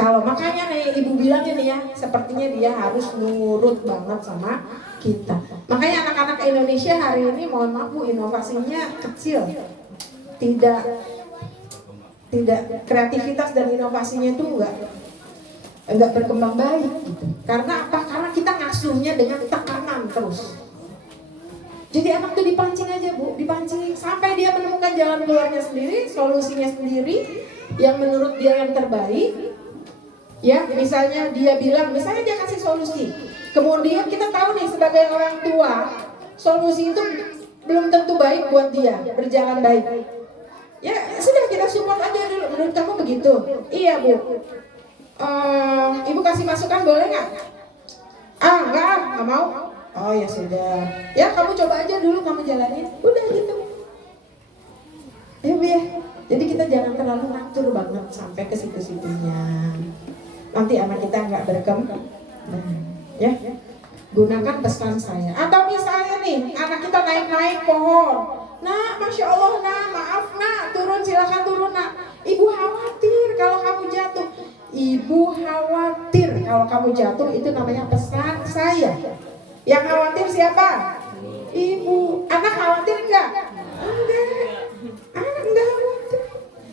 Kalau makanya nih ibu bilangin nih ya, sepertinya dia harus nurut banget sama kita. Makanya anak-anak Indonesia hari ini, mohon maaf bu, inovasinya kecil, tidak kreativitas dan inovasinya itu enggak berkembang baik gitu. Karena apa? Karena kita ngasuhnya dengan tekanan terus. Jadi anak tuh dipancing aja bu, dipancing sampai dia menemukan jalan keluarnya sendiri, solusinya sendiri yang menurut dia yang terbaik. Ya, misalnya dia bilang, misalnya dia kasih solusi. Kemudian kita tahu nih sebagai orang tua, solusi itu belum tentu baik buat dia, berjalan baik. Ya, sudah kita support aja dulu. Menurut kamu begitu? Iya bu. Ibu kasih masukan boleh nggak? Nggak mau. Oh ya sudah. Ya kamu coba aja dulu, kamu jalanin. Udah gitu. Ya bu ya. Jadi kita jangan terlalu ngatur banget sampai ke situ-situnya. Nanti anak kita nggak berkembang. Ya. Gunakan pesan saya. Atau misalnya nih, anak kita naik-naik pohon. Nak, masya Allah nak, maaf nak, turun silakan turun nak. Ibu khawatir kalau kamu jatuh. Ibu khawatir kalau kamu jatuh, itu namanya pesan saya. Yang khawatir siapa? Ibu. Anak khawatir enggak? Enggak. Anak enggak khawatir.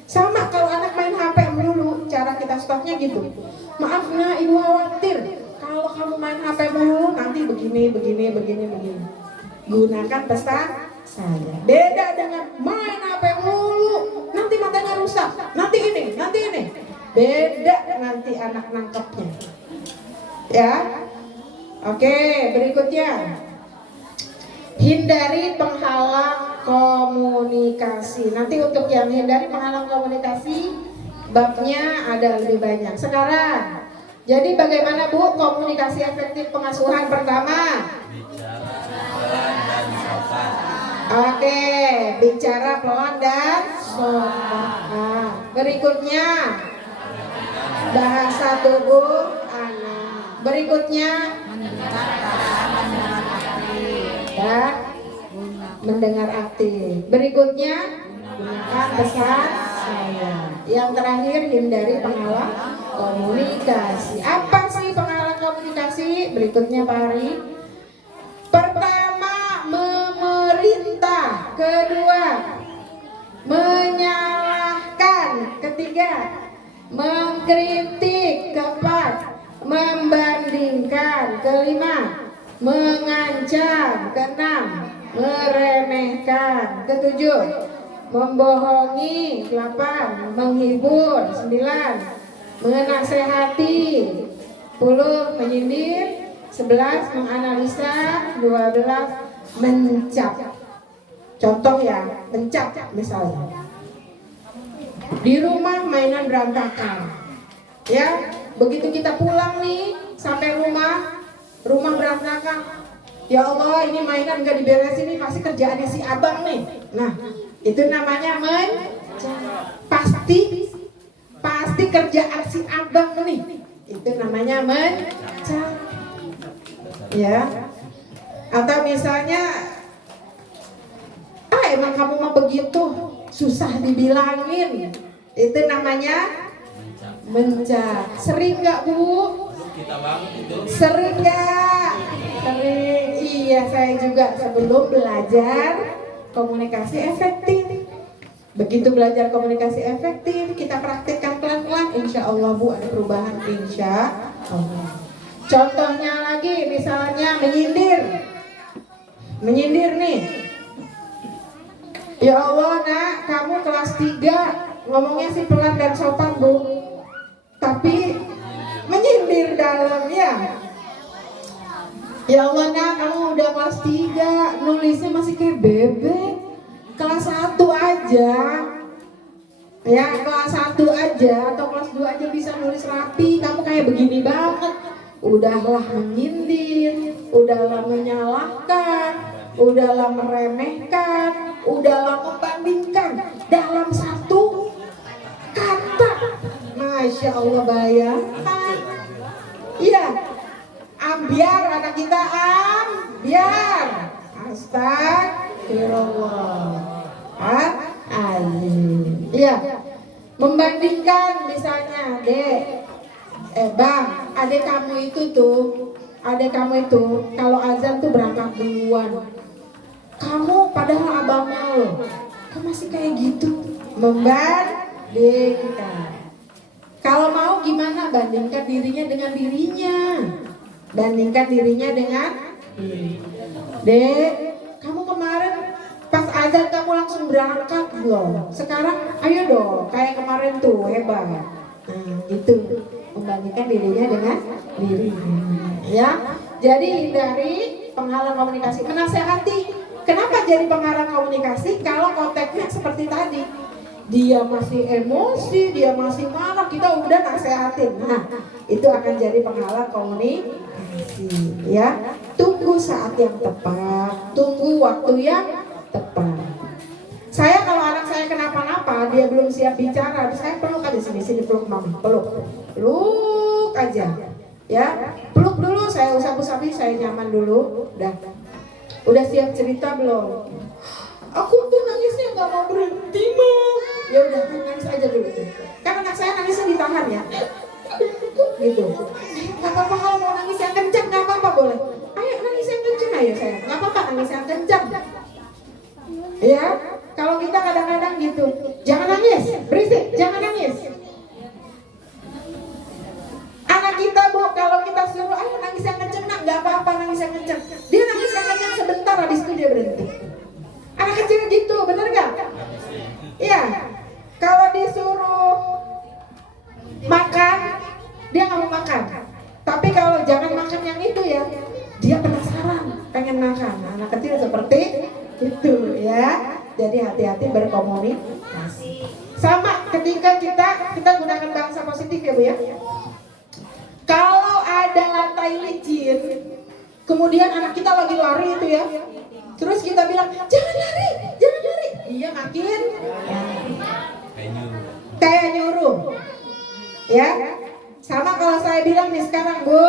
Sama kalau anak main HP melulu, cara kita stopnya gitu. Maaf nak, ibu khawatir. Kalau kamu main HP melulu, nanti begini. Gunakan pesan saya. Beda dengan main HP melulu, nanti matanya rusak. Nanti ini. Beda nanti anak nangkepnya. Ya. Oke, berikutnya. Hindari penghalang komunikasi. Nanti untuk yang hindari penghalang komunikasi, babnya ada lebih banyak. Sekarang, jadi bagaimana Bu komunikasi efektif pengasuhan? Pertama, oke, bicara pelan dan sopan. Berikutnya, bahasa tubuh anak. Berikutnya, ya, mendengar aktif. Berikutnya, gunakan pesan saya. Yang terakhir, hindari penghalang komunikasi. Apa sih penghalang komunikasi? Berikutnya Pak Ari. Pertama, memerintah. Kedua, menyalahkan. Ketiga, mengkritik. Keempat, membandingkan. Kelima, mengancam. Keenam, meremehkan. Ketujuh, membohongi. 8, menghibur. 9, menasehati. 10, menyindir. 11, menganalisa. 12, mencap. Contoh ya, mencap misalnya. Di rumah mainan berantakan. Ya, begitu kita pulang nih sampai rumah berantakan. Ya Allah, ini mainan gak diberesin, ini pasti kerjaannya si abang nih. Nah, itu namanya pasti kerjaan si abang nih. Itu namanya mencap. Ya. Atau misalnya, emang kamu mah begitu, susah dibilangin. Itu namanya mencap. Sering nggak Bu? Sering nggak? Sering. Iya, saya juga sebelum belajar komunikasi efektif. Begitu belajar komunikasi efektif, kita praktikkan pelan-pelan, insya Allah Bu ada perubahan, insya Allah. Contohnya lagi, misalnya menyindir nih. Ya Allah nak, kamu kelas 3 ngomongnya sih pelan dan sopan Bu, tapi menyindir dalam ya. Ya Allah nak, kamu udah kelas 3 nulisnya masih kayak bebek. Kelas 1 aja, ya kelas 1 aja atau kelas 2 aja bisa nulis rapi, kamu kayak begini banget. Udahlah menyindir, udahlah menyalahkan, udahlah meremehkan, udahlah membandingkan dalam satu kata. Masya Allah, bayangkan. Iya, ambiar anak kita, ambiar. Astagfirullah. Iya, membandingkan misalnya, Bang, adek kamu itu kalau azan tuh berangkat duluan. Kamu padahal abangnya loh, kok masih kayak gitu? Membandingkan. Kalau mau gimana? Bandingkan dirinya dengan dirinya. Bandingkan dirinya dengan diri. Dek, kamu kemarin pas azan kamu langsung berangkat loh. Sekarang ayo dong, kayak kemarin tuh hebat. Nah, gitu. Membandingkan dirinya dengan dirinya. Ya. Jadi hindari penghalang komunikasi. Menasehati. Kenapa jadi penghalang komunikasi? Kalau konteksnya seperti tadi, dia masih emosi, dia masih marah, kita udah nasehatin. Nah, itu akan jadi penghalang komunikasi. Ya. Tunggu saat yang tepat, tunggu waktu yang tepat. Saya kalau anak saya kenapa-napa, dia belum siap bicara, saya peluk aja sini peluk mama, peluk aja, ya, peluk dulu, saya usap-usapi, saya nyaman dulu, udah siap cerita belum? Aku tuh nangisnya nggak mau berhenti Mom. Ya udah nangis aja dulu, kan anak saya nangisnya ditahan ya, gitu. Nggak apa-apa kalau mau nangis yang kencang, nggak apa-apa boleh. Ayo nangis yang kencang ayo saya, nggak apa-apa nangis yang kencang. Ya, kalau kita kadang-kadang gitu, jangan nangis, berisik, jangan nangis. Anak kita Bu, kalau kita suruh, ayo nangis yang kenceng nak, nggak apa-apa nangis yang kenceng. Dia nangis yang kenceng sebentar, habis itu dia berhenti. Anak kecil gitu, bener nggak? Iya. Kalau disuruh makan, dia berkomunikasi. Sama ketika kita gunakan bahasa positif ya Bu ya. Kalau ada lantai licin, kemudian anak kita lagi lari itu ya, terus kita bilang jangan lari, dia makin kayak nyuruh. Ya, sama kalau saya bilang nih sekarang Bu,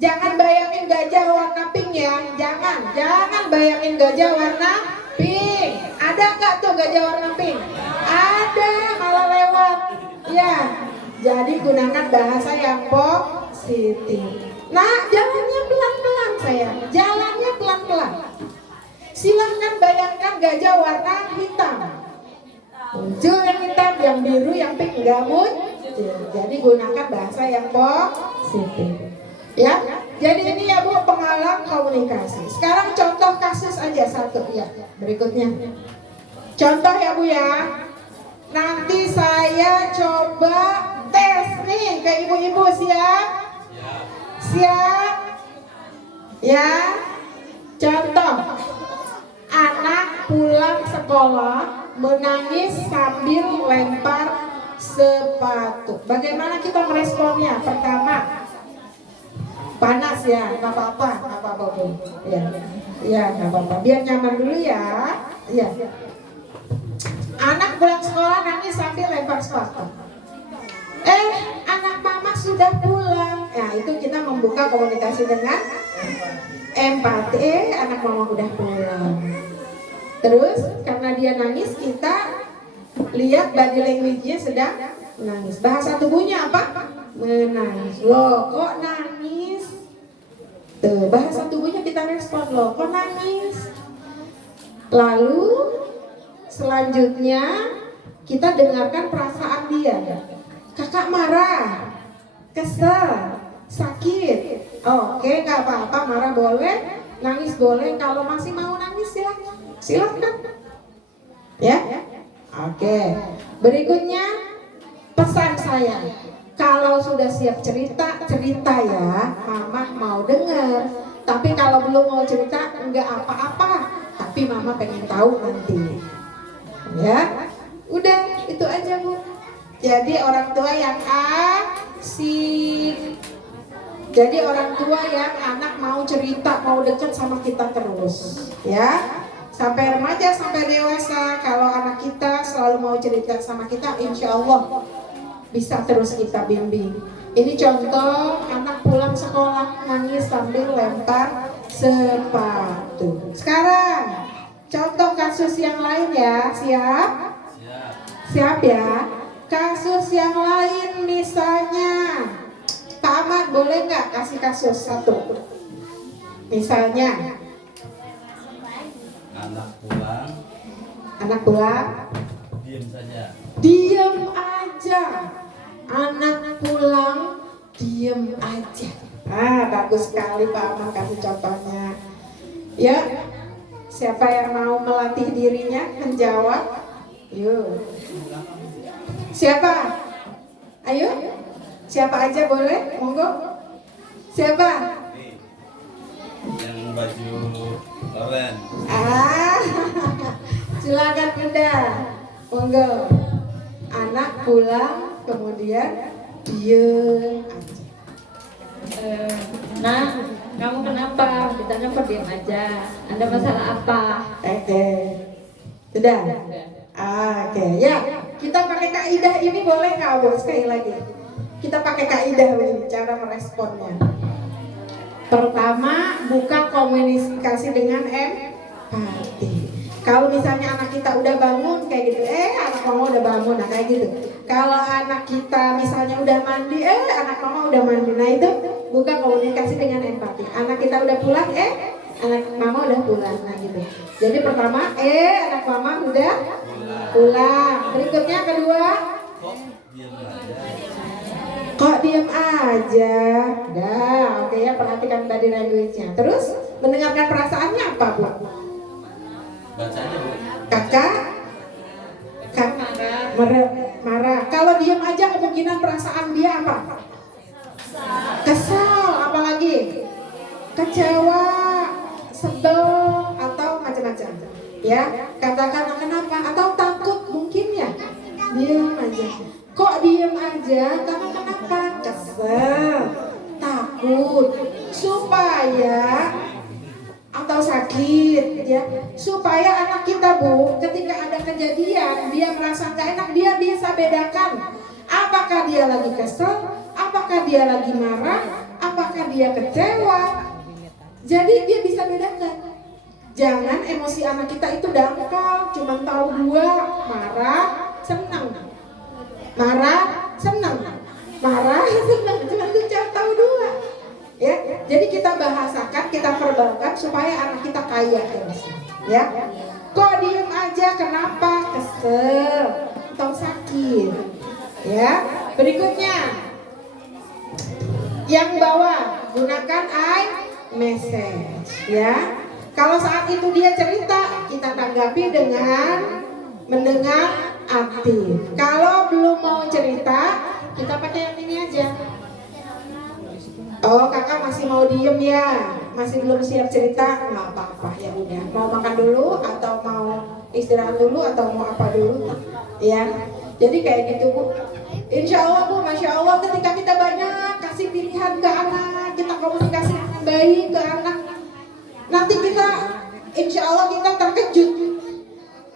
jangan bayangin gajah warna pink ya, jangan bayangin gajah warna pink. Ada nggak tuh gajah warna pink? Ada, malah lewat. Ya, jadi gunakan bahasa yang positif. Nah, jalannya pelan-pelan sayang, jalannya pelan-pelan. Silahkan bayangkan gajah warna hitam. Muncul yang hitam, yang biru, yang pink nggak muncul. Jadi gunakan bahasa yang positif. Ya, jadi ini ya Bu penghalang komunikasi. Sekarang contoh kasus aja satu ya. Berikutnya. Contoh ya Bu ya. Nanti saya coba tes nih ke ibu-ibu, siap? Siap? Ya. Contoh. Anak pulang sekolah menangis sambil lempar sepatu. Bagaimana kita meresponnya? Pertama, panas ya, nggak apa-apa Bu. Ya, nggak apa-apa. Biar nyaman dulu ya. Ya. Anak pulang sekolah nangis sambil lempar sepatu. Anak mama sudah pulang. Nah, itu kita membuka komunikasi dengan empati. Anak mama udah pulang. Terus karena dia nangis, kita lihat body language-nya sedang menangis. Bahasa tubuhnya apa? Menangis. Loh, kok nangis? Tuh, bahasa tubuhnya kita respon, loh, kok nangis? Lalu selanjutnya kita dengarkan perasaan dia. Kakak marah, kesel, sakit. Oke, nggak apa-apa, marah boleh, nangis boleh. Kalau masih mau nangis silakan. Ya. Oke. Berikutnya pesan saya. Kalau sudah siap cerita ya, mama mau dengar. Tapi kalau belum mau cerita, enggak apa-apa. Tapi mama pengen tahu nanti. Ya, udah itu aja Bu. Jadi orang tua yang asik. Jadi orang tua yang anak mau cerita, mau deket sama kita terus. Ya, sampai remaja, sampai dewasa. Kalau anak kita selalu mau cerita sama kita, insya Allah bisa terus kita bimbing. Ini contoh anak pulang sekolah nangis sambil lempar sepatu. Sekarang contoh kasus yang lain ya, siap? Siap ya. Kasus yang lain misalnya, Pak Ahmad boleh nggak kasih kasus satu? Misalnya, anak pulang, diam saja. Diam aja. Anak pulang, diam aja. Bagus sekali Pak Ahmad kasih contohnya. Ya, siapa yang mau melatih dirinya menjawab? Yuk. Siapa? Ayo. Siapa aja boleh? Monggo. Siapa? Yang baju oranye. Silakan Bunda. Monggo. Anak pulang kemudian diam aja. Nah, kamu kenapa? Ditanya kok diam aja. Ada masalah apa? Oke. Sudah. Oke, ya. Kita pakai kaidah ini boleh nggak Bu? Sekali lagi. Kita pakai kaidah ini cara meresponnya. Pertama, buka komunikasi dengan empati. Kalau misalnya anak kita udah bangun kayak gitu, anak mama udah bangun, nah kayak gitu. Kalau anak kita misalnya udah mandi, anak mama udah mandi, nah itu buka komunikasi dengan empati. Anak kita udah pulang, anak mama udah pulang, nah gitu. Jadi pertama, anak mama udah pulang. Berikutnya kedua, kok diam aja. Dah, oke ya, perhatikan body language-nya. Terus mendengarkan perasaannya apa Bu? Baca aja Bu. Kakak marah. Kalau diam aja kemungkinan perasaan dia apa? Kesal, apalagi kecewa, sebel atau macam-macam. Ya, Katakan kenapa? Atau takut mungkin ya? Diam aja. Kok diam aja? Karena kenapa? Kesel, takut, supaya atau sakit ya, supaya anak kita Bu ketika ada kejadian dia merasa gak enak, dia bisa bedakan apakah dia lagi kesel, apakah dia lagi marah, apakah dia kecewa. Jadi dia bisa bedakan. Jangan emosi anak kita itu dangkal, cuma tahu dua, marah, senang, marah, senang, marah, senang, cuma tahu dua. Ya, jadi kita bahasakan, kita verbalkan supaya anak kita kaya ya. Kok diem aja? Kenapa? Kesel atau sakit? Ya. Berikutnya, yang bawah gunakan I message. Ya. Kalau saat itu dia cerita, kita tanggapi dengan mendengar aktif. Kalau belum mau cerita, kita pakai yang ini aja. Oh, kakak masih mau diem ya, masih belum siap cerita, nggak apa-apa ya udah. Mau makan dulu atau mau istirahat dulu atau mau apa dulu, ya. Jadi kayak gitu Bu. Insya Allah Bu, Masya Allah ketika kita banyak kasih pilihan ke anak, kita komunikasi dengan baik ke anak, nanti kita insya Allah kita terkejut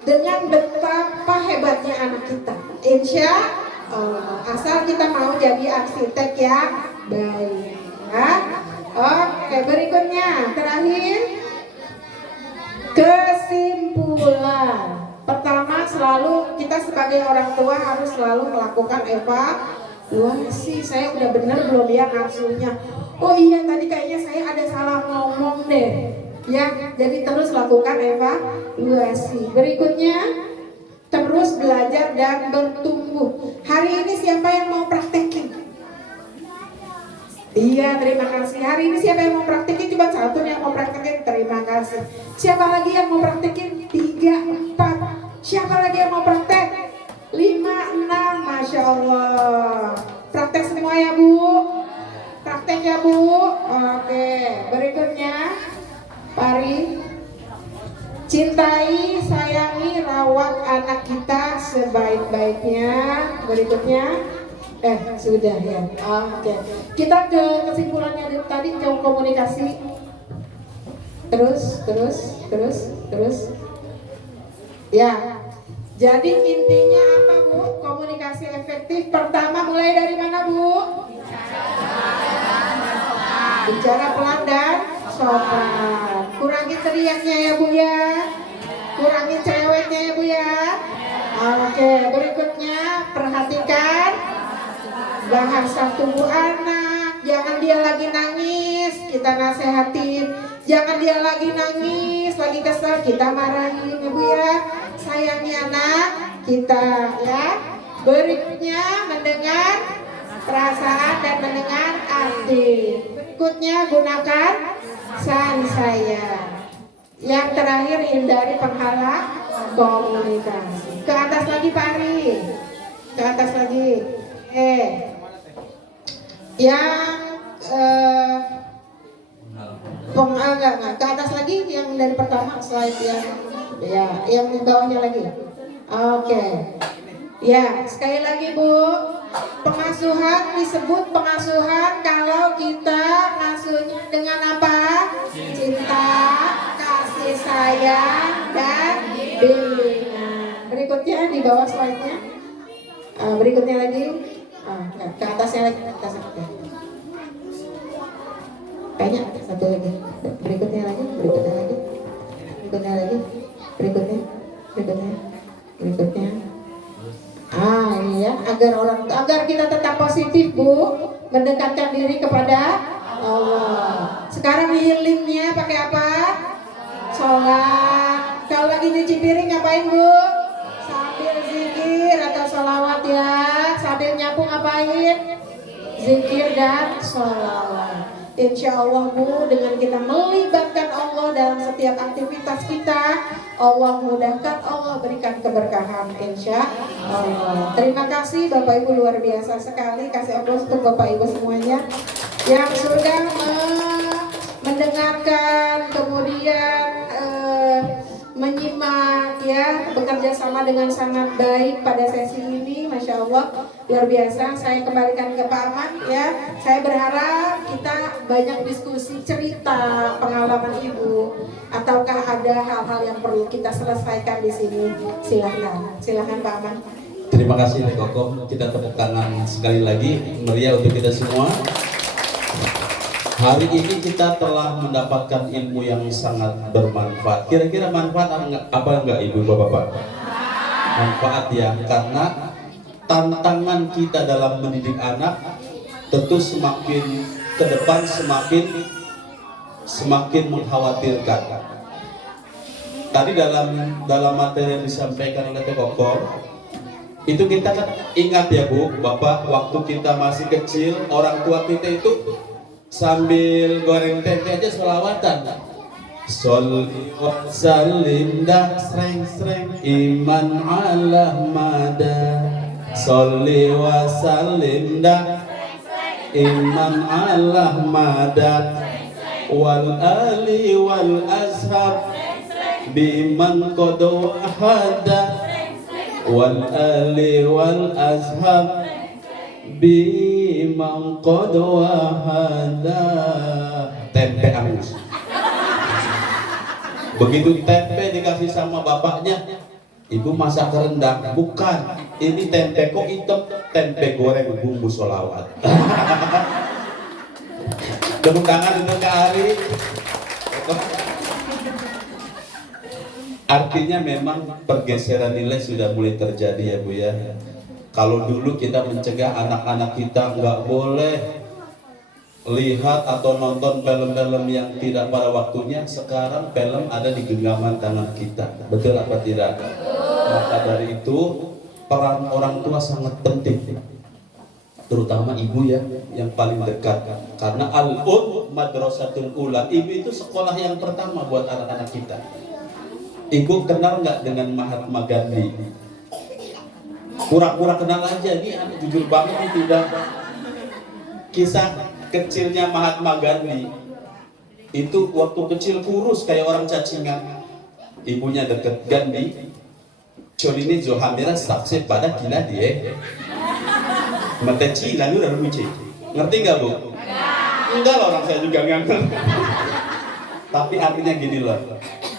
dengan betapa hebatnya anak kita. Insya Allah, asal kita mau jadi arsitek yang baik. Ya. Oke, berikutnya terakhir kesimpulan. Pertama, selalu kita sebagai orang tua harus selalu melakukan evaluasi. Saya udah bener belum ya ngasuhnya? Oh iya, tadi kayaknya saya ada salah ngomong deh. Ya, jadi terus lakukan evaluasi. Berikutnya, terus belajar dan bertumbuh. Hari ini siapa yang mau praktekin? Iya, terima kasih. Hari ini siapa yang mau praktekin? Cuma satu yang mau praktekin. Terima kasih. Siapa lagi yang mau praktekin? 3, 4. Siapa lagi yang mau praktek? 5, 6. Masya Allah. Praktek semua ya Bu. Praktek ya Bu. Oke. Berikutnya, Pari. Cintai, sayangi, rawat anak kita sebaik-baiknya. Berikutnya. Sudah ya. Oke. Kita ke kesimpulannya tadi, jauh komunikasi. Terus. Ya. Jadi intinya apa Bu? Komunikasi efektif. Pertama mulai dari mana Bu? Bicara pelan dan sopan. Kurangi teriaknya ya Bu ya. Kurangi cerewetnya ya Bu ya. Oke. Berikutnya perhatikan bahasa tubuh anak. Jangan dia lagi nangis, kita nasehatin. Jangan dia lagi nangis, lagi kesal, kita marahin Ibu ya. Sayangi anak kita ya. Berikutnya mendengar perasaan dan mendengar aktif. Berikutnya gunakan saya. Yang terakhir hindari penghalang komunikasi. Ke atas lagi Pak Ari. Ke atas lagi. Yang ke atas lagi, yang dari pertama slide yang di bawahnya lagi. Oke. Ya, sekali lagi Bu, pengasuhan disebut pengasuhan kalau kita ngasuhnya dengan apa? Cinta, kasih sayang, dan bimbingan. Berikutnya di bawah slide-nya. Berikutnya lagi. Ke atasnya lagi, kayaknya satu lagi. Berikutnya lagi. Iya, agar kita tetap positif Bu, mendekatkan diri kepada Allah. Sekarang healingnya pakai apa? Sholat. Kalau lagi nyuci piring ngapain Bu? Sambil zikir atau sholawat ya. Sambil nyapu ngapain? Zikir dan sholawat. Insya Allah Bu, dengan kita melibatkan Allah dalam setiap aktivitas kita, Allah mudahkan, Allah berikan keberkahan insya Allah. Terima kasih Bapak Ibu, luar biasa sekali. Kasih aplaus untuk Bapak Ibu semuanya yang sudah mendengarkan, kemudian menyimak ya, bekerja sama dengan sangat baik pada sesi ini, Masya Allah, luar biasa. Saya kembalikan ke Pak Ahmad ya. Saya berharap kita banyak diskusi, cerita pengalaman Ibu, ataukah ada hal-hal yang perlu kita selesaikan di sini. Silahkan Pak Ahmad. Terima kasih Teh Koko. Kita tepuk tangan sekali lagi meriah untuk kita semua. Hari ini kita telah mendapatkan ilmu yang sangat bermanfaat. Kira-kira manfaat apa enggak Ibu Bapak? Manfaat ya, karena tantangan kita dalam mendidik anak tentu semakin ke depan semakin mengkhawatirkan. Tadi dalam materi yang disampaikan oleh Teh Koko, itu kita kan ingat ya Bu, Bapak, waktu kita masih kecil, orang tua kita itu sambil goreng tempe aja sholawatan. Sholli wa sallim dah sreng iman ala mada. Sholli wa sallim dah iman ala mada. Wal ali wal ashab biman qad wahada. Wal ali wal ashab biman qad wahada. Tempe angus. Begitu tempe dikasih sama bapaknya, Ibu masak rendang. Bukan, ini tempe kok hitam, tempe goreng bumbu sholawat. Tepuk tangan untuk Kak Ari. Artinya memang pergeseran nilai sudah mulai terjadi ya Bu ya. Kalau dulu kita mencegah anak-anak kita nggak boleh lihat atau nonton film-film yang tidak pada waktunya, sekarang film ada di genggaman tangan kita. Betul apa tidak? Maka dari itu peran orang tua sangat penting, terutama ibu ya, yang paling dekat. Karena al-um madrasatul ula, ibu itu sekolah yang pertama buat anak-anak kita. Ibu kenal nggak dengan Mahatma Gandhi? Pura-pura kenal aja, ini anak jujur banget nih, tidak. Kisah kecilnya Mahatma Gandhi itu waktu kecil kurus kayak orang cacingan. Ibunya deket Gandhi, Cholini Zohamira saksi pada gila dia. Mata cila lu udah lucu. Ngerti nggak Bu? Enggak lah, orang saya juga nggak ngerti. Tapi artinya gini loh,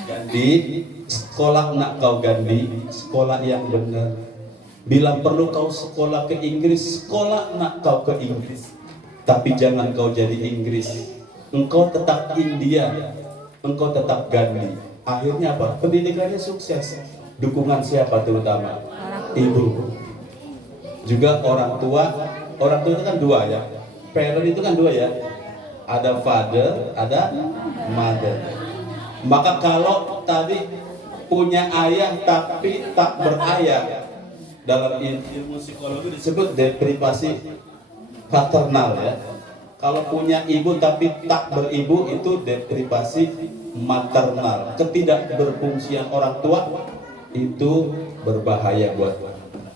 Gandhi, sekolah nak kau Gandhi, sekolah yang benar. Bila perlu kau sekolah ke Inggris, sekolah nak kau ke Inggris. Tapi jangan kau jadi Inggris. Engkau tetap India, engkau tetap Gandhi. Akhirnya apa? Pendidikannya sukses. Dukungan siapa terutama? Ibu. Juga orang tua itu kan dua ya. Parent itu kan dua ya. Ada father, ada mother. Maka kalau tadi punya ayah tapi tak berayah, dalam ilmu psikologi disebut deprivasi paternal ya. Kalau punya ibu tapi tak beribu itu deprivasi maternal. Ketidakberfungsian orang tua itu berbahaya buat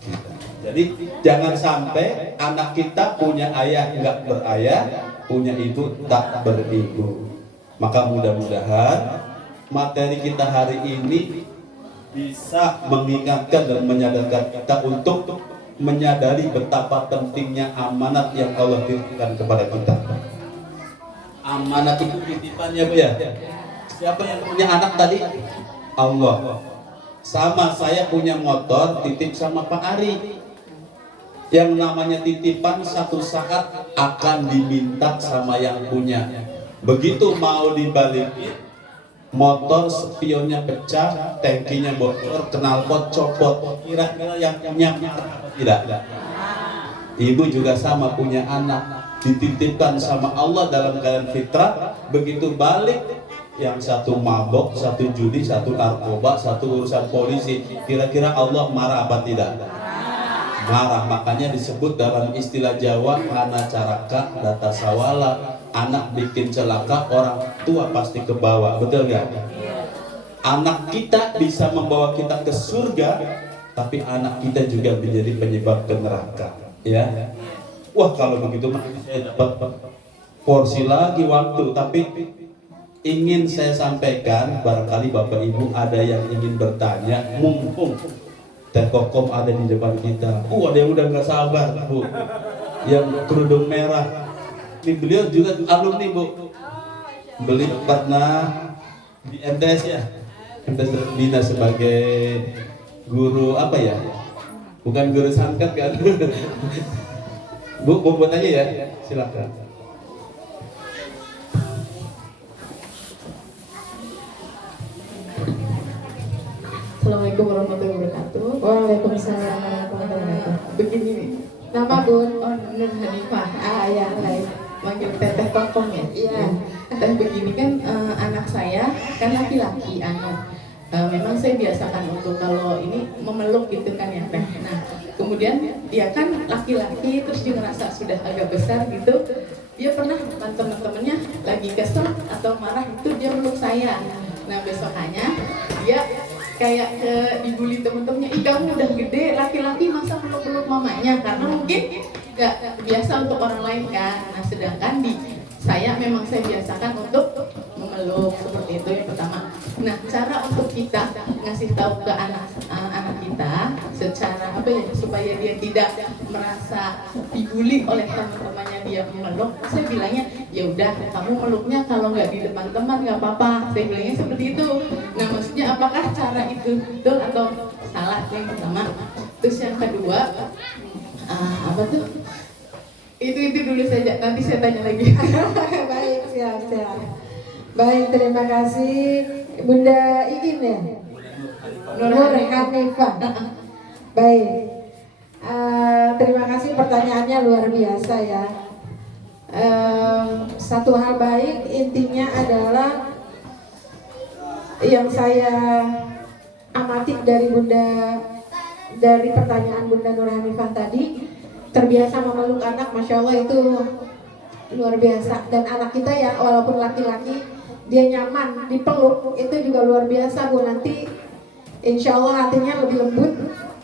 kita. Jadi jangan sampai anak kita punya ayah nggak berayah, punya ibu tak beribu. Maka mudah-mudahan materi kita hari ini bisa mengingatkan dan menyadarkan kita untuk menyadari betapa pentingnya amanat yang Allah titipkan kepada kita. Amanat itu titipannya Bu ya. Siapa yang punya anak tadi? Allah. Sama saya punya motor titip sama Pak Ari. Yang namanya titipan satu saat akan diminta sama yang punya. Begitu mau dibalikin, motor spionnya pecah, tangkinya bocor, knalpot copot. Kira-kira yang punya tidak? Ibu juga sama punya anak, dititipkan sama Allah dalam keadaan fitrah. Begitu balik, yang satu mabok, satu judi, satu narkoba, satu urusan polisi. Kira-kira Allah marah apa tidak? Marah. Makanya disebut dalam istilah Jawa, ana caraka data sawala. Anak bikin celaka, orang tua pasti ke bawah. Betul nggak? Anak kita bisa membawa kita ke surga, tapi anak kita juga menjadi penyebab ke neraka. Ya. Wah, kalau begitu mah saya dapat porsi lagi waktu, tapi ingin saya sampaikan, barangkali Bapak Ibu ada yang ingin bertanya, mumpung Teh Kokom ada di depan kita. Ada yang udah nggak sabar, Bu. Yang kerudung merah. Ini beliau juga alumni, Bu. Beliau pernah di MTS ya. MTS Bina sebagai guru apa ya? Bukan guru santet kan? Bu, buat aja ya. Silakan. Assalamualaikum warahmatullahi wabarakatuh. Waalaikumsalam warahmatullahi wabarakatuh. Begini, Nama Bun? oh Nur Hanifah. Ya, baik. Manggil Teteh Kokom ya. Iya. Teh begini kan anak saya kan laki-laki memang saya biasakan untuk kalau ini memeluk gitu kan ya Teh. Nah, kemudian dia kan laki-laki terus dia ngerasa sudah agak besar gitu. Dia pernah teman-temannya lagi kesel atau marah itu dia meluk saya. Nah, besokannya dia kayak dibully temen-temennya, ih kamu udah gede, laki-laki masa peluk-peluk mamanya, karena mungkin gak biasa untuk orang lain kan. Nah sedangkan di saya memang saya biasakan untuk memeluk seperti itu yang pertama. Nah cara untuk kita ngasih tahu ke anak kita secara apa ya supaya dia tidak merasa dibully oleh teman-temannya dia memeluk, saya bilangnya ya udah kamu meluknya kalau nggak di depan teman nggak apa-apa, saya bilangnya seperti itu. Nah maksudnya apakah cara itu betul atau salah, yang pertama. Terus yang kedua apa tuh, itu dulu saja, nanti saya tanya lagi. Baik, siap. Baik, terima kasih Bunda Iin ya. Nur Hanifah. Baik. Terima kasih pertanyaannya luar biasa ya. Satu hal baik intinya adalah yang saya amati dari pertanyaan Bunda Nur Hanifah tadi, terbiasa memeluk anak, masya Allah itu luar biasa. Dan anak kita ya walaupun laki-laki dia nyaman dipeluk itu juga luar biasa Bu. Nanti insya Allah hatinya lebih lembut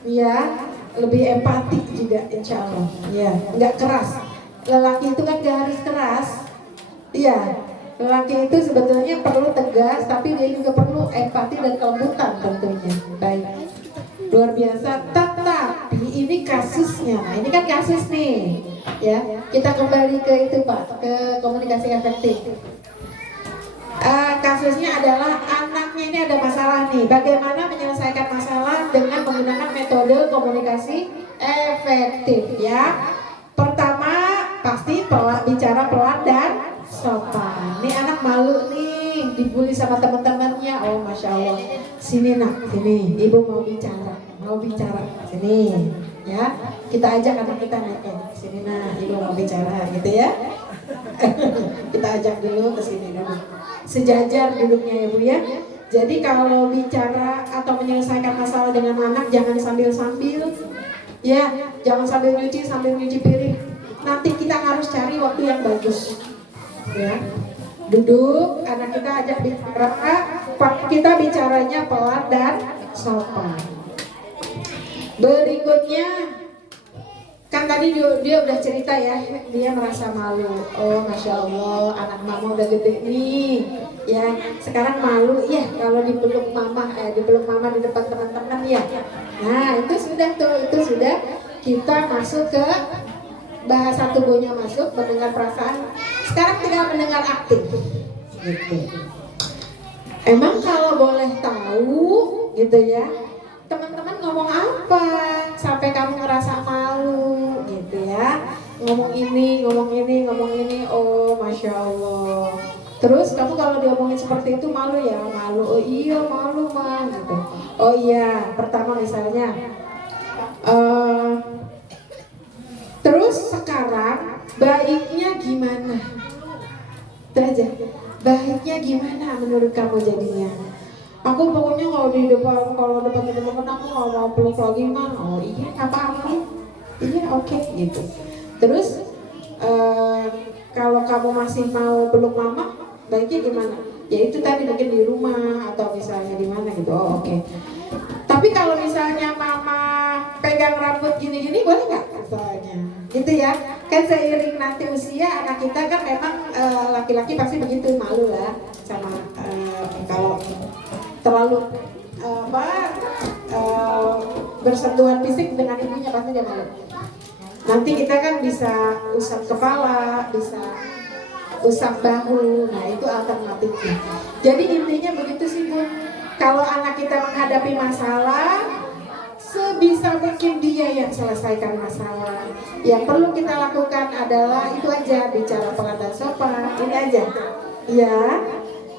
ya, lebih empati juga insya Allah ya, nggak keras. Lelaki itu kan gak harus keras iya, lelaki itu sebetulnya perlu tegas tapi dia juga perlu empati dan kelembutan tentunya. Baik, luar biasa. Tetapi ini kasusnya, nah ini kan kasus nih ya, kita kembali ke itu Pak, ke komunikasi efektif. Kasusnya adalah anaknya ini ada masalah nih. Bagaimana menyelesaikan masalah dengan menggunakan metode komunikasi efektif ya. Pertama pasti bicara pelan dan sopan. Nih anak malu nih dibully sama teman-temannya. Oh masya Allah. Sini nak, sini. Ibu mau bicara. Sini ya. Kita ajak anak kita nih. Sini nak, ibu mau bicara gitu ya. Kita ajak dulu ke sini dulu. Sejajar duduknya ya Bu ya. Jadi kalau bicara atau menyelesaikan masalah dengan anak jangan sambil-sambil ya, jangan sambil nyuci piring. Nanti kita harus cari waktu yang bagus ya. Duduk, anak kita ajak bicara, kita bicaranya pelan dan sopan. Berikutnya kan tadi dia udah cerita ya, dia merasa malu. Oh masya Allah, anak mama udah gede nih ya, sekarang malu ya kalau dipeluk mama di depan teman-teman ya. Nah itu sudah kita masuk ke bahasa tubuhnya, masuk mendengar perasaan. Sekarang tinggal mendengar aktif gitu. Emang kalau boleh tahu gitu ya, teman-teman ngomong apa sampai kamu ngerasa malu gitu ya, ngomong ini, oh masya Allah. Terus kamu kalau diomongin seperti itu malu ya? Malu, oh iya malu mah gitu. Oh iya, pertama misalnya terus sekarang baiknya gimana? Itu aja, baiknya gimana menurut kamu jadinya? Aku pokoknya kalau depan teman-teman aku nggak mau peluk lagi mah. Oh iya apa-apa, iya oke gitu. Terus kalau kamu masih mau peluk mama, baiknya gimana? Ya itu tadi mungkin di rumah atau misalnya di mana gitu. Oh oke. Tapi kalau misalnya mama pegang rambut gini-gini boleh nggak misalnya? Gitu ya. Kan seiring nanti usia anak kita kan memang laki-laki pasti begitu, malu lah. sama kalau terlalu bersentuhan fisik dengan ibunya pasti dia malu. Nanti kita kan bisa usap kepala, bisa usap bahu, nah itu alternatifnya. Jadi intinya begitu sih Bu. Kalau anak kita menghadapi masalah, sebisa mungkin dia yang selesaikan masalah. Yang perlu kita lakukan adalah itu aja, bicara pelan dan sopan, ini aja. Ya,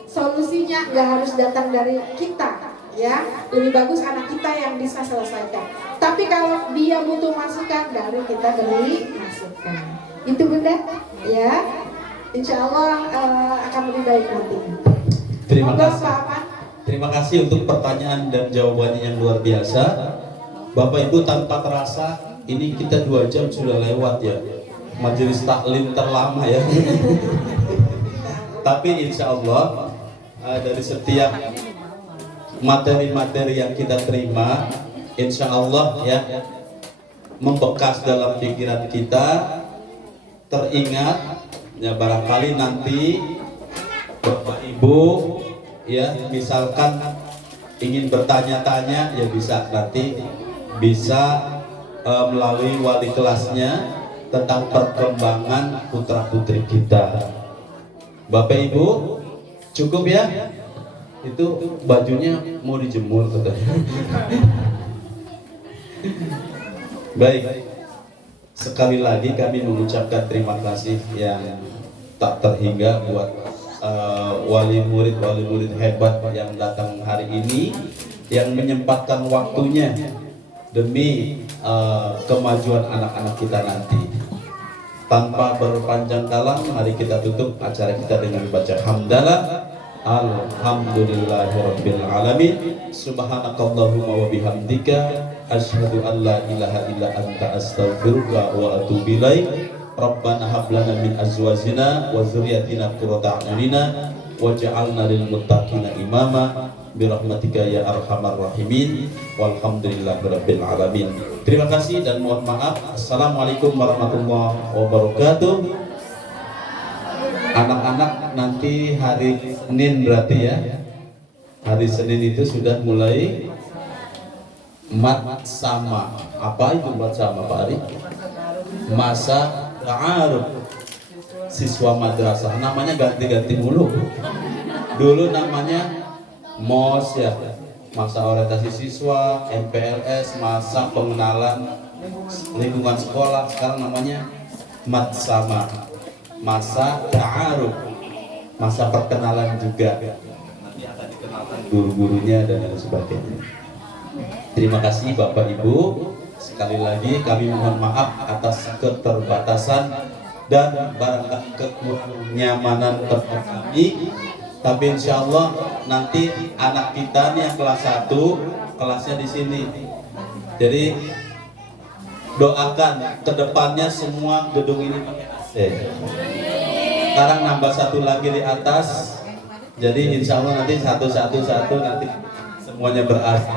solusinya nggak harus datang dari kita, ya. Lebih bagus anak kita yang bisa selesaikan. Tapi kalau dia butuh masukan, dari kita beri masukan. Itu Bunda, ya. Insya Allah akan lebih baik nanti. Terima Monggo, kasih. Pak Aman. Terima kasih untuk pertanyaan dan jawabannya yang luar biasa. Bapak Ibu, tanpa terasa ini kita 2 jam sudah lewat ya. Majelis taklim terlama ya. Tapi insya Allah dari setiap materi-materi yang kita terima, insya Allah ya, membekas dalam pikiran kita, teringat ya. Barangkali nanti Bapak Ibu ya, misalkan ingin bertanya-tanya ya, bisa nanti bisa melalui wali kelasnya tentang perkembangan putra putri kita. Bapak Ibu cukup ya, itu bajunya mau dijemur katanya. Baik, sekali lagi kami mengucapkan terima kasih yang tak terhingga buat wali murid hebat yang datang hari ini, yang menyempatkan waktunya demi kemajuan anak-anak kita nanti. Tanpa berpanjang kalam, mari kita tutup acara kita dengan baca hamdalah. Alhamdulillahirabbil alamin. Subhanakallahumma wa bihamdika asyhadu an la ilaha illa anta astaghfiruka wa atubu ilaik. Rabbana hab lana min azwajina wa dzurriyyatina qurrata a'yunina waj'alna lil muttaqina imama birahmatika ya arhamar rahimin. Walhamdulillahirabbil alamin. Terima kasih dan mohon maaf. Assalamualaikum warahmatullahi wabarakatuh. Anak-anak nanti hari Senin berarti ya. Hari Senin itu sudah mulai mat sama. Apa itu mat sama Pak Ari? Masa ta'aruf siswa madrasah. Namanya ganti-ganti mulu. Dulu namanya MOS ya, masa orientasi siswa, MPLS, masa pengenalan lingkungan sekolah. Sekarang namanya mat sama, masa ta'aruf, masa perkenalan juga. Nanti akan dikenalkan guru-gurunya dan lain sebagainya. Terima kasih Bapak Ibu. Sekali lagi kami mohon maaf atas keterbatasan dan barangkali kekurangan nyamanan tempat kami. Tapi insya Allah nanti anak kita nih yang kelas 1 kelasnya di sini. Jadi doakan kedepannya semua gedung ini pakai AC. Sekarang nambah 1 lagi di atas. Jadi insya Allah nanti satu nanti semuanya ber-AC.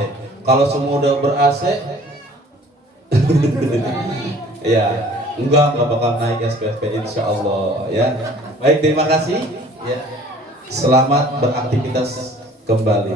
Kalau semua udah ber-AC, ya enggak bakal naik SPP insya Allah ya. Baik, terima kasih ya. Selamat beraktivitas kembali.